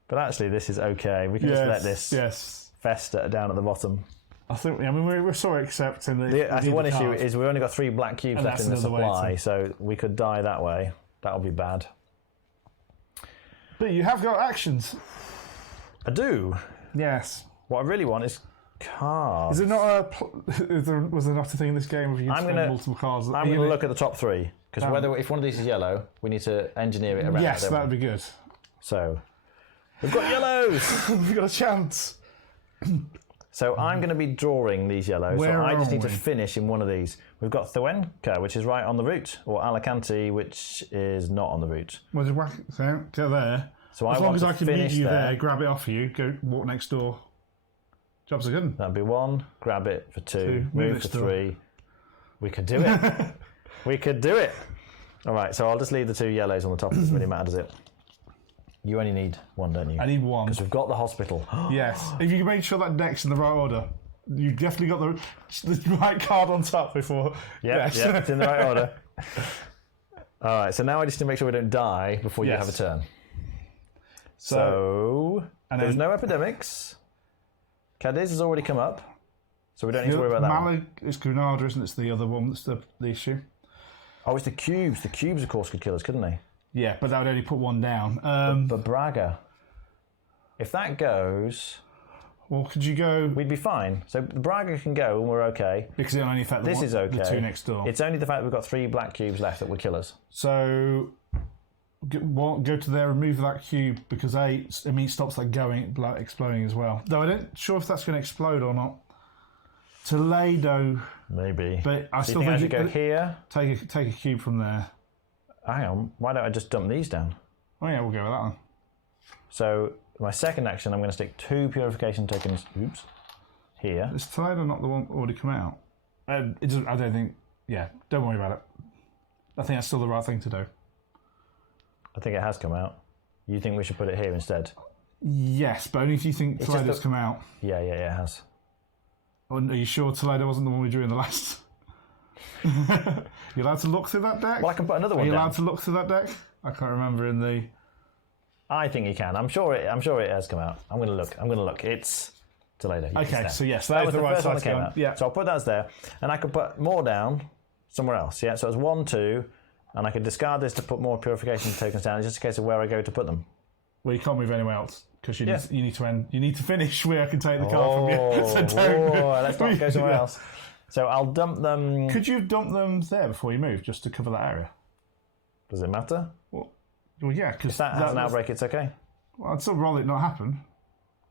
But actually, this is okay. We can just let this fester down at the bottom. I think. I mean, we're sort of accepting that. The one issue is we've only got 3 black cubes left in the supply, so we could die that way. That'll be bad. But you have got actions. I do. Yes. What I really want is cards. Is it not was there not a thing in this game where you can spend multiple cards? I'm going to look at the top 3 because if one of these is yellow, we need to engineer it around. Yes, that would be good. So we've got yellows. We've got a chance. So I'm going to be drawing these yellows. So I just need to finish in one of these. We've got Thuenca, which is right on the route, or Alicante, which is not on the route. Well, just whack it, go there. So as long as I can meet you there, grab it off you, go walk next door. Jobs are good. That'd be 1, grab it for 2, move for 3. We could do it. We could do it. All right, so I'll just leave the 2 yellows on the top. It doesn't really matter, does it? You only need 1, don't you? I need 1. Because we've got the hospital. Yes. If you can make sure that deck's in the right order, you've definitely got the right card on top before. Yeah, it's in the right order. All right, so now I just need to make sure we don't die before you have a turn. So there's no epidemics. Cadiz has already come up, so we don't need to worry about that. Malaga is Granada, isn't it? It's the other one that's the issue. Oh, it's the cubes. The cubes, of course, could kill us, couldn't they? Yeah, but that would only put 1 down. But Braga, if that goes... Well, could you go... We'd be fine. So the Braga can go and we're okay. Because it'll only affect the 2 next door. It's only the fact that we've got 3 black cubes left that would kill us. So go to there, remove that cube, because it stops that exploding as well. Though I don't sure if that's going to explode or not. Toledo... Maybe. But I still think think I should go here. Take a cube from there. Hang on, why don't I just dump these down? Oh yeah, we'll go with that one. So my second action, I'm going to stick 2 purification tokens. Oops. Here. Is Toledo not the one already come out? I don't think. Yeah, don't worry about it. I think that's still the right thing to do. I think it has come out. You think we should put it here instead? Yes, but only if you think Toledo's come out. Yeah, it has. Are you sure Toledo wasn't the one we drew in the last? You allowed to look through that deck? Well, I can put another one down. Are you down. allowed to look through that deck? I can't remember in the... I think you can. I'm sure it has come out. I'm going to look. It's Toledo. Okay, so yes, that was the right side came out. Yeah. So I'll put that there. And I can put more down somewhere else. Yeah, so it's 1, 2, and I can discard this to put more purification tokens down. It's just a case of where I go to put them. Well, you can't move anywhere else. Because you need to end. You need to finish where I can take the card from you. So let's not go somewhere else. So I'll dump them. Could you dump them there before you move, just to cover that area? Does it matter? Well yeah. Because if that has an outbreak, it's okay. Well, I'd still rather it not happen.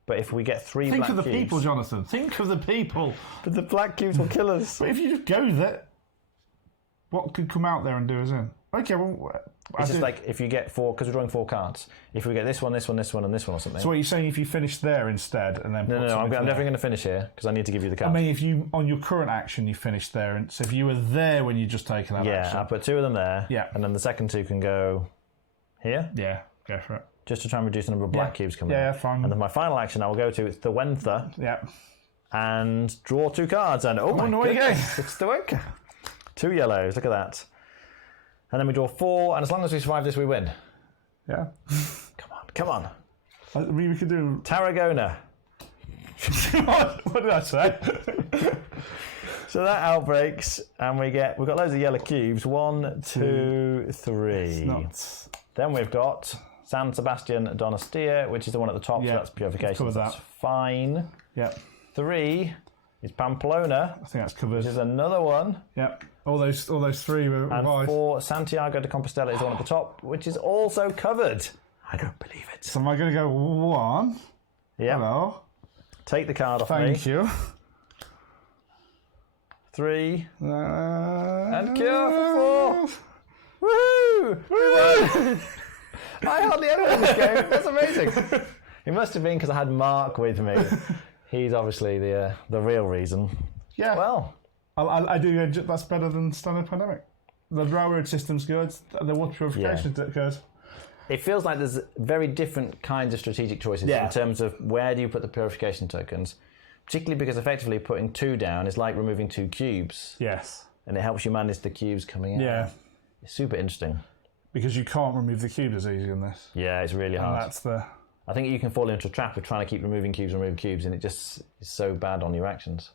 But if we get 3 Think black of the cubes, people, Jonathan. Think of the people. But the black cubes will kill us. But if you just go there, what could come out there and do us in? Okay, well... It's just like if you get 4, because we're drawing 4 cards. If we get this one, this one, this one, and this one or something. So what are you saying if you finish there instead and then... No, I'm definitely going to finish here because I need to give you the card. I mean, if you, on your current action, you finish there, and so if you were there when you just taken that action... Yeah, I'll put 2 of them there. Yeah. And then the second 2 can go here. Yeah, go for it. Just to try and reduce the number of black cubes coming out. Yeah, fine. And then my final action I will go to Thuenca. Yeah. And draw 2 cards. And oh my goodness, it's Thuenca. 2 yellows, look at that. And then we draw 4, and as long as we survive this, we win. Yeah. Come on. I mean, we could do... Tarragona. What did I say? So that outbreaks, and we've got loads of yellow cubes. 1, 2, 3. Then we've got San Sebastian Donostia, which is the one at the top, so that's purification. So that's fine. Yeah. 3 is Pamplona. I think that's covered. Which is another one. Yeah. All those 3 were and wise. 4, Santiago de Compostela is the one at the top, which is also covered. I don't believe it. So am I going to go 1? Yeah. Hello. Take the card off me. Thank you. 3. And cure for 4. Woo! I hardly ever win this game. That's amazing. It must have been because I had Mark with me. He's obviously the real reason. Yeah. Well, I do. That's better than standard Pandemic. The railroad system's good. The water purification's good. It feels like there's very different kinds of strategic choices in terms of where do you put the purification tokens. particularly because effectively putting 2 down is like removing 2 cubes. Yes. And it helps you manage the cubes coming in. Yeah. It's super interesting. Because you can't remove the cubes as easy in this. Yeah, it's really hard. And that's the... I think you can fall into a trap of trying to keep removing cubes, and it just is so bad on your actions.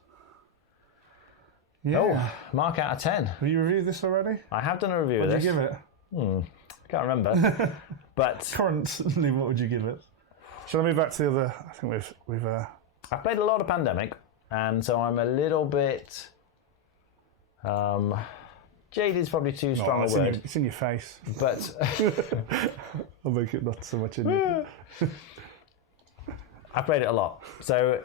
Yeah. Oh, mark out of 10. Have you reviewed this already? I have done a review What of did this. you give it? I can't remember. But Currently, what would you give it? Shall I move back to the other? I think we've I've played a lot of Pandemic, and so I'm a little bit... jaded is probably too strong a word. It's in your face. But I'll make it not so much in you. I've played it a lot. So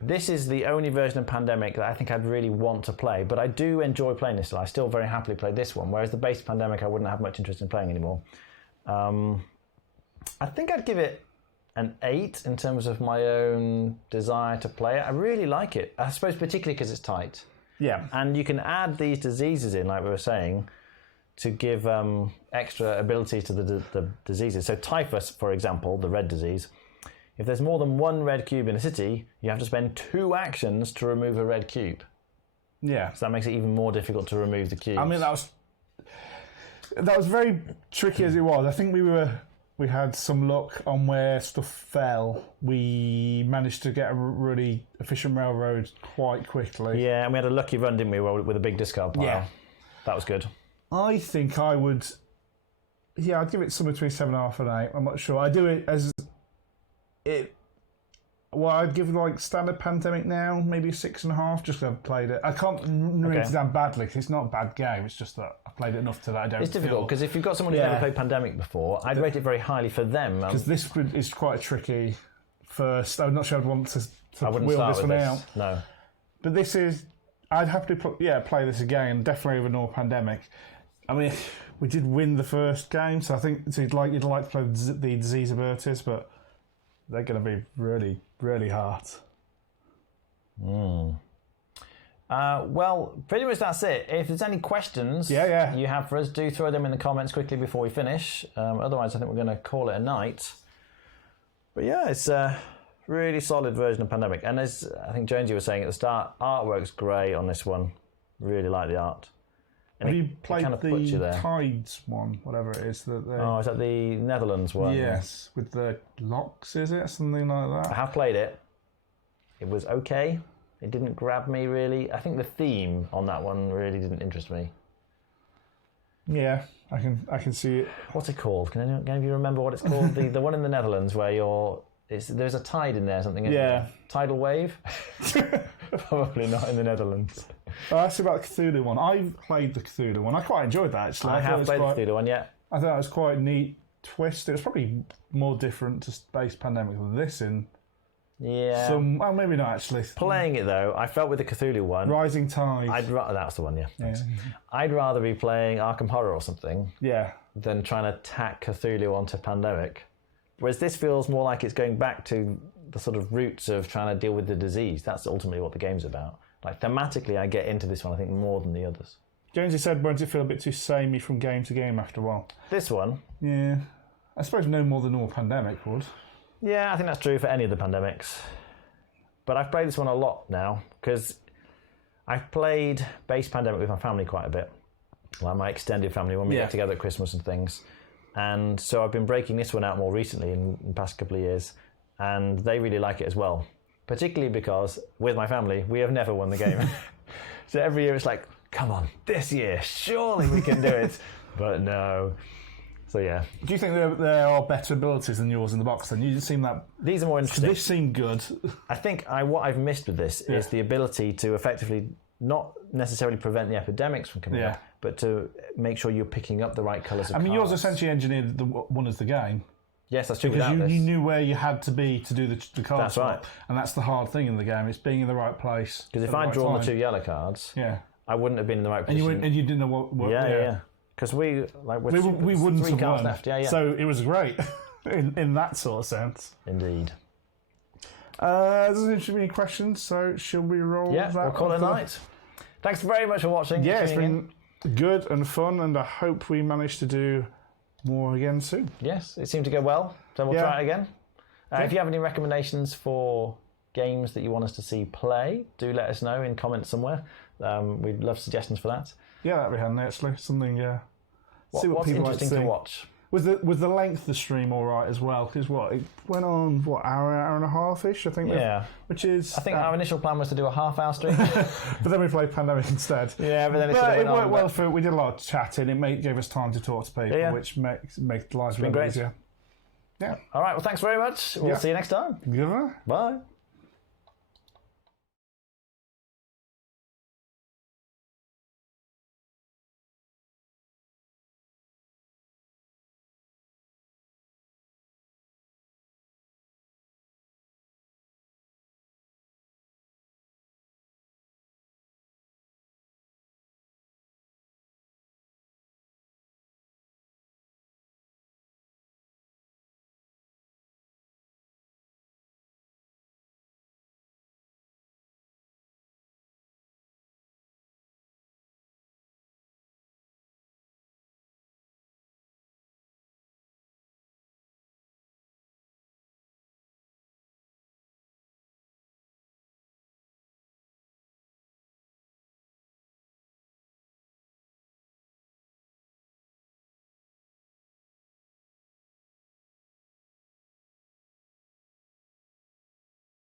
this is the only version of Pandemic that I think I'd really want to play, but I do enjoy playing this still. I still very happily play this one, whereas the base Pandemic I wouldn't have much interest in playing anymore. I think I'd give it an 8 in terms of my own desire to play it. I really like it. I suppose particularly because it's tight. Yeah. And you can add these diseases in, like we were saying, to give extra ability to the diseases. So typhus, for example, the red disease, if there's more than 1 red cube in a city, you have to spend 2 actions to remove a red cube. Yeah. So that makes it even more difficult to remove the cubes. I mean, that was very tricky as it was. I think we had some luck on where stuff fell. We managed to get a really efficient railroad quite quickly. Yeah, and we had a lucky run, didn't we, with a big discard pile. Yeah. That was good. I think I would... Yeah, I'd give it somewhere between 7.5 and 8. I'm not sure. I do it as... Well, I'd give like standard Pandemic now, maybe 6.5, just because I've played it. I can't remember it down badly, because it's not a bad game. It's just that I've played it enough to that I don't It's difficult, because if you've got someone who's never played Pandemic before, I'd rate it very highly for them. Because this is quite a tricky first. I'm not sure I'd want to I wouldn't wheel start this with one this. out. No. But this is... I'd happily play this again, definitely over Nor Pandemic. I mean, we did win the first game, so I think you'd like to play the Disease Avertis, but they're going to be really, really hard. Well, pretty much that's it. If there's any questions you have for us, do throw them in the comments quickly before we finish. Otherwise, I think we're going to call it a night. But yeah, it's a really solid version of Pandemic. And as I think Jonesy was saying at the start, artwork's great on this one. Really like the art. And have you played kind of puts you the there. Tides one, whatever it is? Oh, is that the Netherlands one? Yes, with the locks, is it? Something like that? I have played it. It was okay. It didn't grab me, really. I think the theme on that one really didn't interest me. Yeah, I can see it. What's it called? Can any of you remember what it's called? the one in the Netherlands where there's a tide in there, something. Yeah. Tidal wave? Probably not in the Netherlands. Oh, that's about the Cthulhu one. I've played the Cthulhu one. I quite enjoyed that, actually. I have played the Cthulhu one, yeah. I thought it was quite a neat twist. It was probably more different to Space Pandemic than this in... Yeah. Well, maybe not, actually. Playing it, though, I felt with the Cthulhu one... Rising Tide. That's the one, yeah. Yeah. I'd rather be playing Arkham Horror or something than trying to tack Cthulhu onto Pandemic. Whereas this feels more like it's going back to the sort of roots of trying to deal with the disease. That's ultimately what the game's about. Like, thematically, I get into this one, I think, more than the others. Jonesy said, won't it feel a bit too samey from game to game after a while? This one? Yeah. I suppose no more than Nor Pandemic would. Yeah, I think that's true for any of the Pandemics. But I've played this one a lot now, because I've played base Pandemic with my family quite a bit. Like my extended family, when we get together at Christmas and things. And so I've been breaking this one out more recently in the past couple of years. And they really like it as well. Particularly because, with my family, we have never won the game. So every year it's like, come on, this year, surely we can do it. But no. So yeah. Do you think there are better abilities than yours in the box then? You didn't seem that... These are more interesting. This seemed good. I think what I've missed with this is the ability to effectively not necessarily prevent the epidemics from coming up, but to make sure you're picking up the right colours of cards. Yours essentially engineered one as the game. Yes, that's true. Because you knew where you had to be to do the card That's right. And that's the hard thing in the game. It's being in the right place. Because if I'd drawn the 2 yellow cards, I wouldn't have been in the right position. And you didn't know what yeah. Because we wouldn't 3 have cards won. left. Yeah. So it was great in that sort of sense. Indeed. There's any questions, so shall we roll that? Yeah, we'll call it a night. Thanks very much for watching. Yeah, it's been good and fun, and I hope we manage to do more again soon. Yes, it seemed to go well, so we'll try it again. If you have any recommendations for games that you want us to see play, do let us know in comments somewhere. We'd love suggestions for that. Yeah, that'd be handy actually. Something. See what What's people interesting like to to watch? Was the length of the stream all right as well? Because it went on hour and a half ish, I think. Yeah. Which is. I think our initial plan was to do a half-hour stream, but then we played Pandemic instead. Yeah, but then it worked well for. We did a lot of chatting. It gave us time to talk to people, which makes lives a little easier. Yeah. All right. Well, thanks very much. We'll see you next time. Goodbye. Bye.